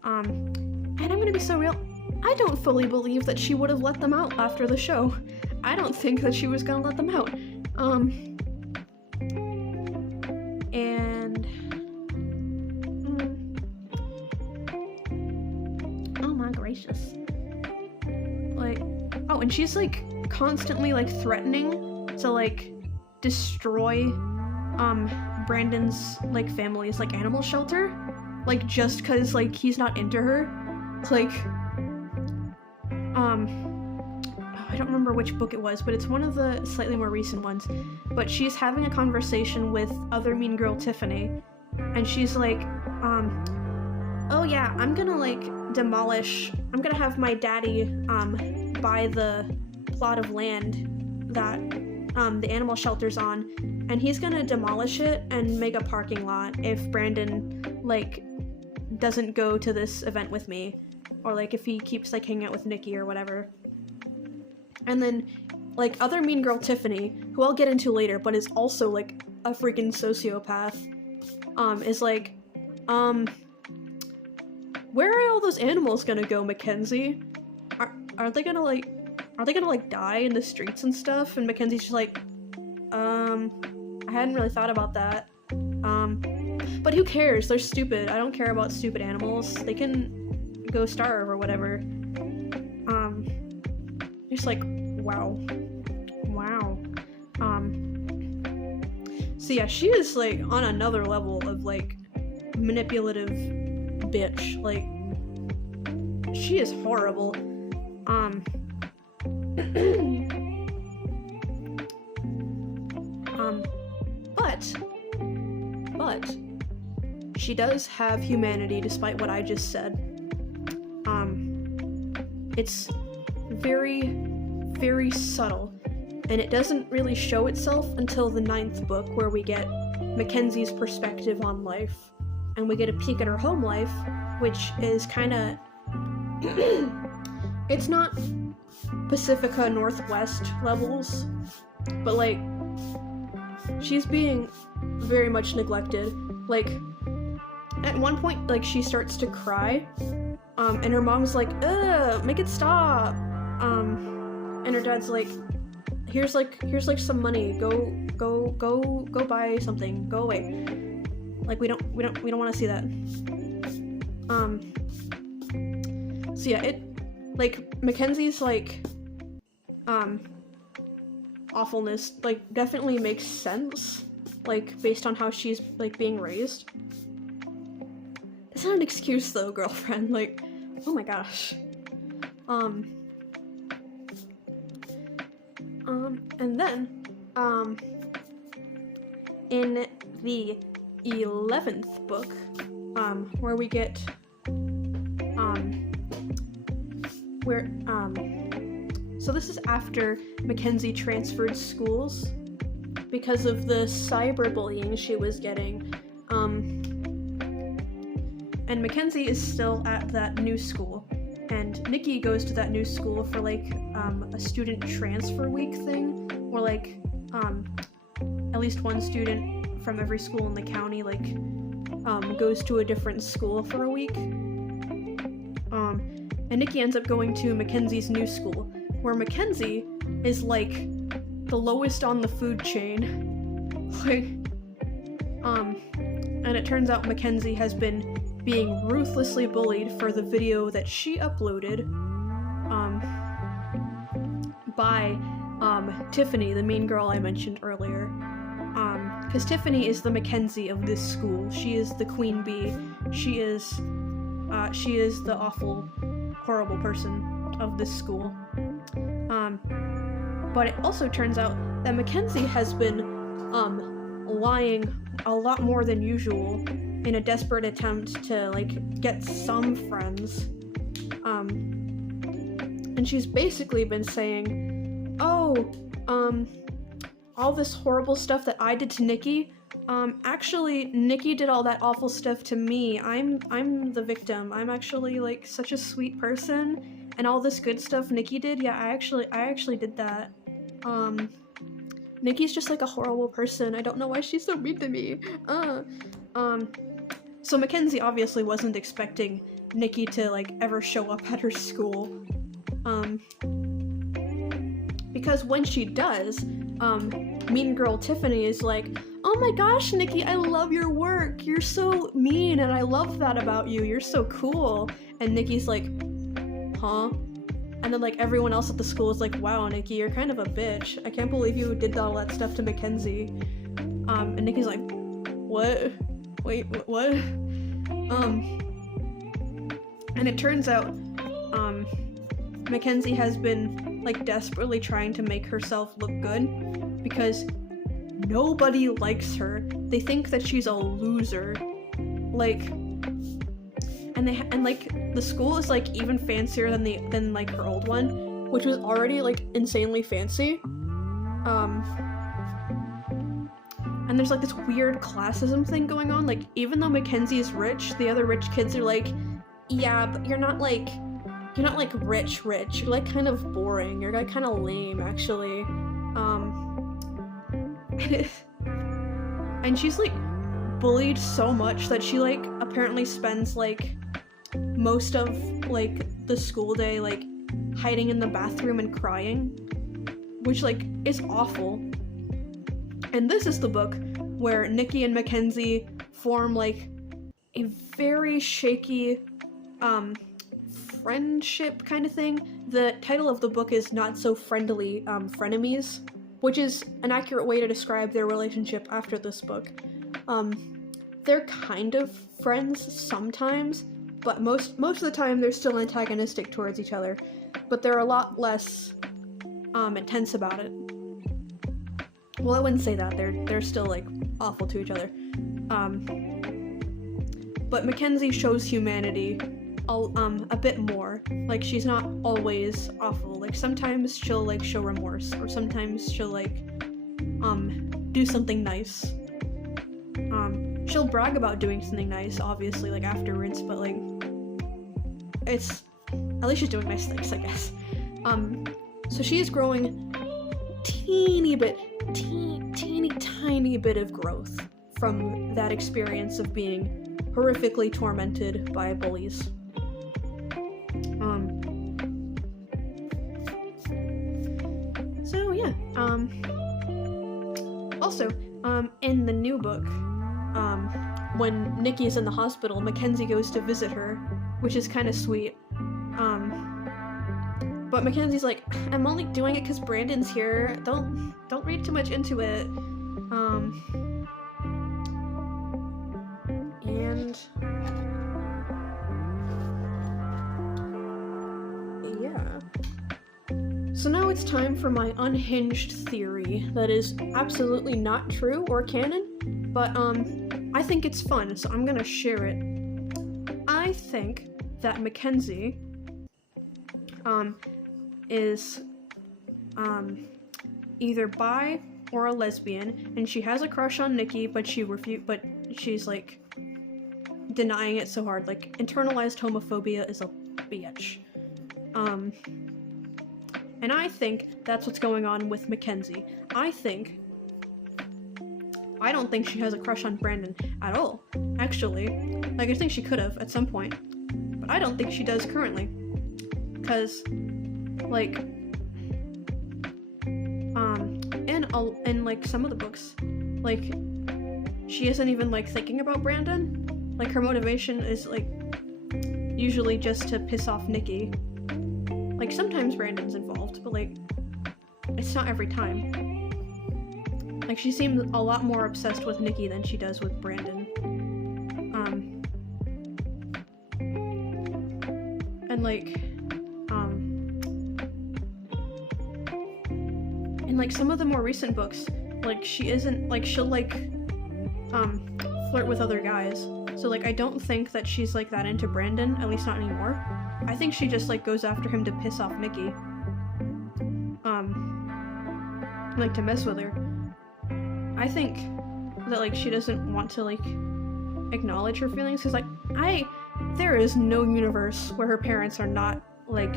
And I'm gonna be so real, I don't fully believe that she would have let them out after the show. I don't think that she was gonna let them out. And oh my gracious. Like, oh, and she's like constantly like threatening to like destroy Brandon's like family's like animal shelter, like just cause like he's not into her. It's like I don't remember which book it was, but it's one of the slightly more recent ones. But she's having a conversation with other mean girl Tiffany, and she's like, oh yeah, I'm gonna have my daddy buy the plot of land that the animal shelter's on, and he's gonna demolish it and make a parking lot if Brandon like doesn't go to this event with me, or like if he keeps like hanging out with Nikki or whatever. And then like other mean girl Tiffany, who I'll get into later, but is also like a freaking sociopath, is like, where are all those animals gonna go, Mackenzie? Are they gonna like die in the streets and stuff? And Mackenzie's just like, I hadn't really thought about that. But who cares? They're stupid. I don't care about stupid animals. They can go starve or whatever. Just like, wow. So yeah, she is like on another level of like manipulative bitch. Like, she is horrible. But she does have humanity despite what I just said. It's very, very subtle, and it doesn't really show itself until the 9th book, where we get Mackenzie's perspective on life, and we get a peek at her home life, which is kinda it's not Pacifica Northwest levels, but like she's being very much neglected. Like at one point, like she starts to cry, and her mom's like, make it stop. And her dad's like, here's like some money, go buy something, go away. Like we don't want to see that. So yeah, it like Mackenzie's like awfulness like definitely makes sense, like based on how she's like being raised. That's not an excuse though, girlfriend. Like, oh my gosh. And then in the 11th book, where we get so this is after Mackenzie transferred schools because of the cyberbullying she was getting, and Mackenzie is still at that new school, and Nikki goes to that new school for like a student transfer week thing, where like at least one student from every school in the county like goes to a different school for a week. And Nikki ends up going to Mackenzie's new school, where Mackenzie is like the lowest on the food chain. Like, and it turns out Mackenzie has been being ruthlessly bullied for the video that she uploaded, by, Tiffany, the mean girl I mentioned earlier. Because Tiffany is the Mackenzie of this school. She is the queen bee. She is the awful, horrible person of this school. But it also turns out that Mackenzie has been lying a lot more than usual in a desperate attempt to like get some friends. and she's basically been saying, oh, all this horrible stuff that I did to Nikki, actually, Nikki did all that awful stuff to me. I'm the victim. I'm actually, like, such a sweet person, and all this good stuff Nikki did, yeah, I actually did that. Nikki's just, like, a horrible person. I don't know why she's so mean to me. So Mackenzie obviously wasn't expecting Nikki to, like, ever show up at her school. Because when she does, mean girl Tiffany is like, oh my gosh, Nikki, I love your work. You're so mean, and I love that about you. You're so cool. And Nikki's like, huh? And then, like, everyone else at the school is like, wow, Nikki, you're kind of a bitch. I can't believe you did all that stuff to Mackenzie. And Nikki's like, what? Wait, what? And it turns out, Mackenzie has been, like, desperately trying to make herself look good because nobody likes her. They think that she's a loser. Like, and like, the school is, like, even fancier than like her old one, which was already, like, insanely fancy. And there's, like, this weird classism thing going on. Like, even though Mackenzie is rich, the other rich kids are like, yeah, but you're not like rich. You're, like, kind of boring. You're, like, kind of lame, actually. And she's, like, bullied so much that she, like, apparently spends, like, most of, like, the school day, like, hiding in the bathroom and crying, which, like, is awful. And this is the book where Nikki and Mackenzie form, like, a very shaky, friendship kind of thing. The title of the book is Not So Friendly, Frenemies, which is an accurate way to describe their relationship after this book. They're kind of friends sometimes, but most of the time they're still antagonistic towards each other, but they're a lot less, intense about it. Well, I wouldn't say that. They're still, like, awful to each other. But Mackenzie shows humanity a bit more. Like, she's not always awful. Like, sometimes she'll, like, show remorse, or sometimes she'll, like, do something nice. She'll brag about doing something nice, obviously, like, afterwards, but, like, it's, at least she's doing nice things, I guess. So she's growing teeny tiny bit of growth from that experience of being horrifically tormented by bullies. So yeah, also, in the new book, when Nikki is in the hospital, Mackenzie goes to visit her, which is kind of sweet. But Mackenzie's like, I'm only doing it because Brandon's here. Don't read too much into it. And yeah. So now it's time for my unhinged theory that is absolutely not true or canon, but I think it's fun, so I'm gonna share it. I think that Mackenzie is either bi or a lesbian, and she has a crush on Nikki, but she's like denying it so hard. Like, internalized homophobia is a bitch. And I think that's what's going on with Mackenzie. I don't think she has a crush on Brandon at all, actually. Like, I think she could have at some point, but I don't think she does currently. Because, like, in like some of the books, like, she isn't even, like, thinking about Brandon. Like, her motivation is, like, usually just to piss off Nikki. Like, sometimes Brandon's involved, but, like, it's not every time. Like, she seems a lot more obsessed with Nikki than she does with Brandon. And, like, in, like, some of the more recent books, like, she isn't, like, she'll, like, flirt with other guys. So, like, I don't think that she's, like, that into Brandon, at least not anymore. I think she just, like, goes after him to piss off Nikki. Like, to mess with her. I think that, like, she doesn't want to, like, acknowledge her feelings, because, like, there is no universe where her parents are not, like,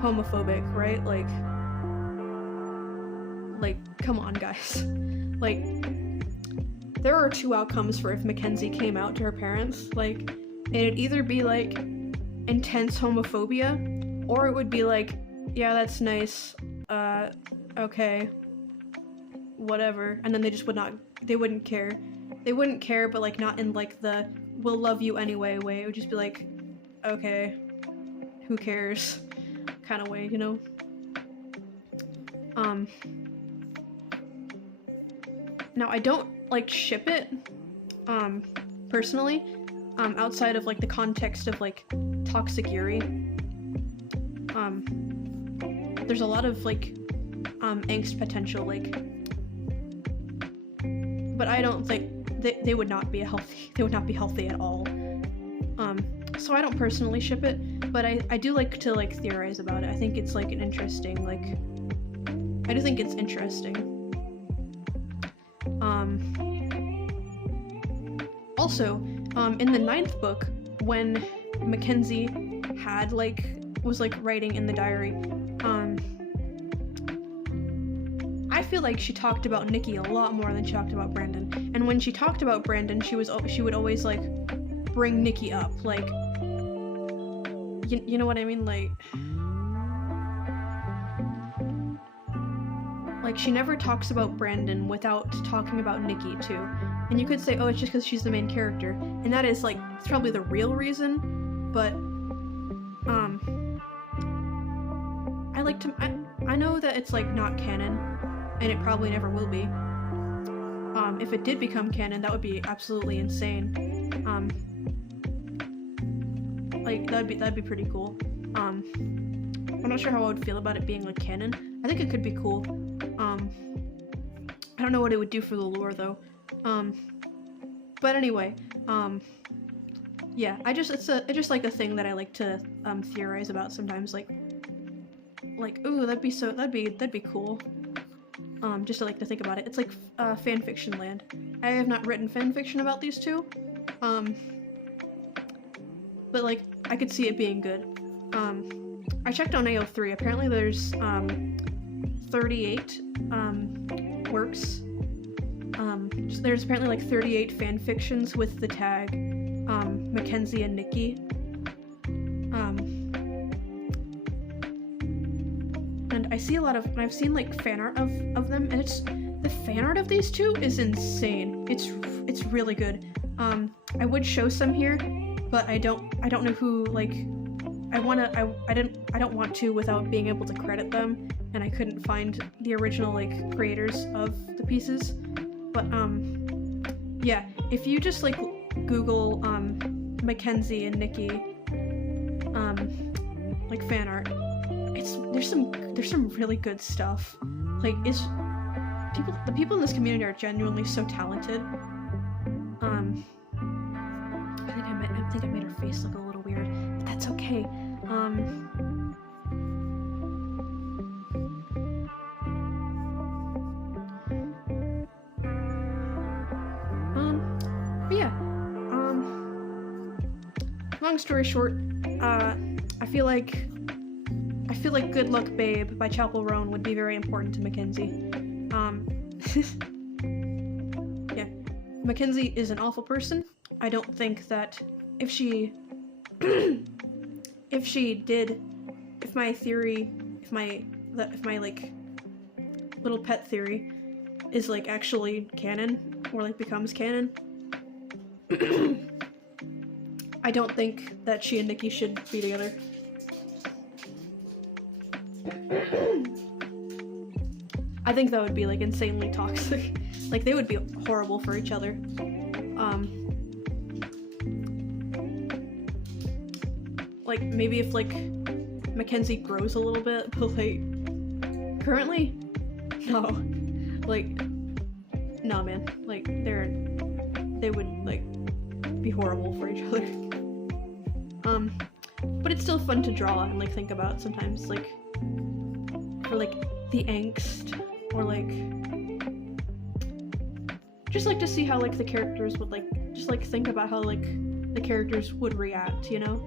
homophobic, right? Like, come on, guys. Like, there are two outcomes for if Mackenzie came out to her parents. Like, it'd either be, like, intense homophobia, or it would be like, yeah, that's nice, okay, whatever, and then they just wouldn't care. They wouldn't care, but, like, not in, like, the we'll love you anyway way. It would just be like, okay, who cares kind of way, you know? Now, I don't, like, ship it, personally, outside of, like, the context of, like, toxic Yuri. There's a lot of, like, angst potential, like, but I don't think they would not be healthy at all. So I don't personally ship it, but I do like to, like, theorize about it. I think it's, like, an interesting, like, I do think it's interesting. Also, in the 9th book, when Mackenzie was, like, writing in the diary, I feel like she talked about Nikki a lot more than she talked about Brandon. And when she talked about Brandon, she would always, like, bring Nikki up, like, you know what I mean? Like, she never talks about Brandon without talking about Nikki, too. And you could say, oh, it's just because she's the main character. And that is, like, it's probably the real reason, but, I know that it's, like, not canon, and it probably never will be. If it did become canon, that would be absolutely insane. Like, that'd be pretty cool. I'm not sure how I would feel about it being, like, canon. I think it could be cool. I don't know what it would do for the lore, though. But anyway, yeah, it's just, like, a thing that I like to, theorize about sometimes, like, ooh, that'd be cool. Just to, like, to think about it. It's like, fanfiction land. I have not written fanfiction about these two, but, like, I could see it being good. I checked on AO3, apparently there's, 38, works. There's apparently, like, 38 fanfictions with the tag, Mackenzie and Nikki. And I see I've seen, like, fan art of them, and the fan art of these two is insane. It's really good. I would show some here, but I don't know who, like, I don't want to without being able to credit them, and I couldn't find the original, like, creators of the pieces. But, yeah, if you just, like, Google, Mackenzie and Nikki, like, fan art, there's some really good stuff. Like, the people in this community are genuinely so talented. I think I made her face look a little weird, but that's okay. But yeah, long story short, I feel like Good Luck Babe by Chapel Roan would be very important to Mackenzie. Yeah, Mackenzie is an awful person. I don't think that if my like little pet theory is, like, actually canon, or, like, becomes canon, I don't think that she and Nikki should be together. I think that would be, like, insanely toxic. Like, they would be horrible for each other. Like, maybe if, like, Mackenzie grows a little bit, but, like, currently, no. Like, no, man. Like, they would, like, be horrible for each other. But it's still fun to draw and like think about sometimes, like for like the angst, or like just like to see how like the characters would like just like think about how like the characters would react, you know?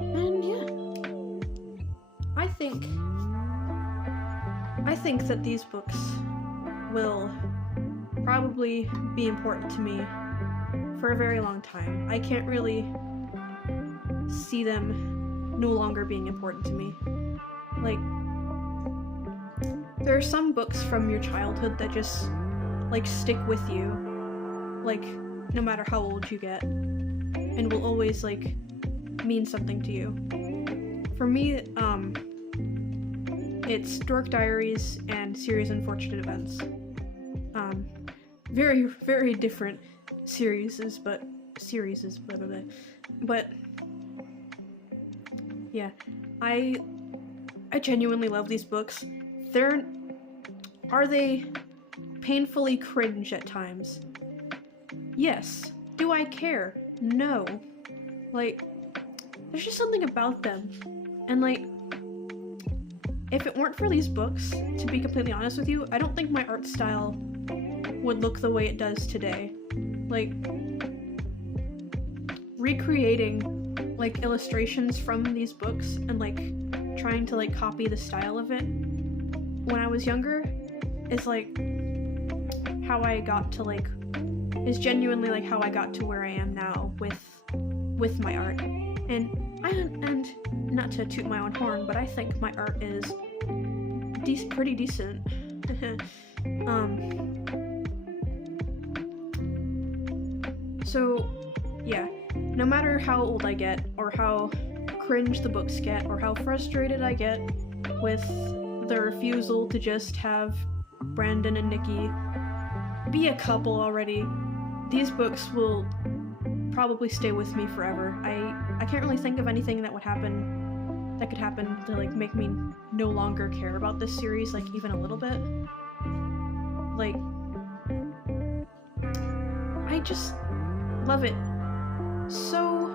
And yeah, I think that these books will probably be important to me for a very long time. I can't really see them no longer being important to me. Like, there are some books from your childhood that just like stick with you, like no matter how old you get, and will always like mean something to you. For me, it's Dork Diaries and Series Unfortunate Events. Very, very different series, but yeah, I genuinely love these books. Are they painfully cringe at times? Yes. Do I care? No. Like, there's just something about them. And like, if it weren't for these books, to be completely honest with you, I don't think my art style would look the way it does today. Like, recreating like illustrations from these books and like trying to like copy the style of it when I was younger is like how I got to like is genuinely like how I got to where I am now with my art. And not to toot my own horn, but I think my art is pretty decent. So yeah, no matter how old I get, or how cringe the books get, or how frustrated I get with the refusal to just have Brandon and Nikki be a couple already, these books will probably stay with me forever. I can't really think of anything that could happen to like make me no longer care about this series, like even a little bit. Like, I just love it so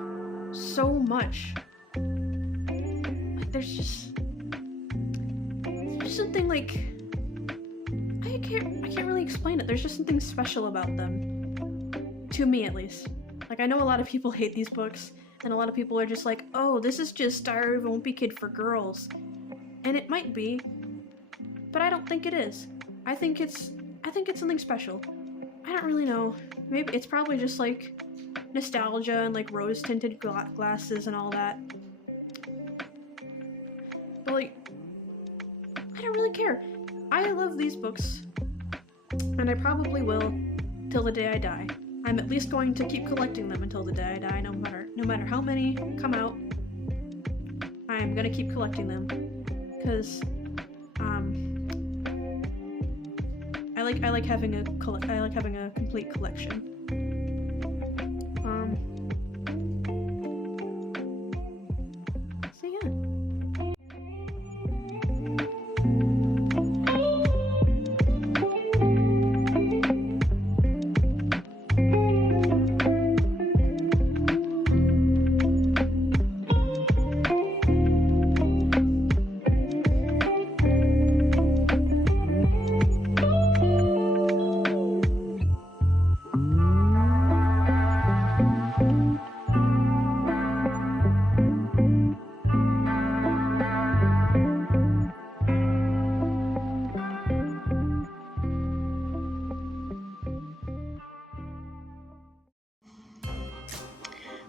much. Like, there's just something like I can't really explain it. There's just something special about them, to me at least. Like, I know a lot of people hate these books, and a lot of people are just like, oh, this is just Diary of a Wimpy Kid for girls. And it might be, but I don't think it is. I think it's something special. I don't really know. Maybe it's probably just like nostalgia and like rose-tinted glasses and all that. But like, I don't really care. I love these books, and I probably will till the day I die. I'm at least going to keep collecting them until the day I die, no matter how many come out. I'm gonna keep collecting them, because I like having a complete collection. So yeah.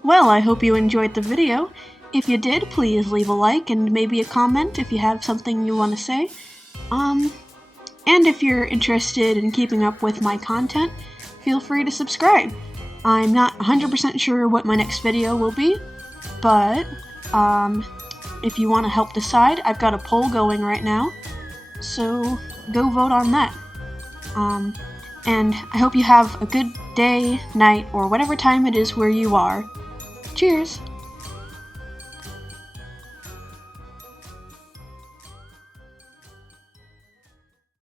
Well, I hope you enjoyed the video. If you did, please leave a like and maybe a comment if you have something you want to say. And if you're interested in keeping up with my content, feel free to subscribe. I'm not 100% sure what my next video will be, but if you want to help decide, I've got a poll going right now, so go vote on that. And I hope you have a good day, night, or whatever time it is where you are. Cheers!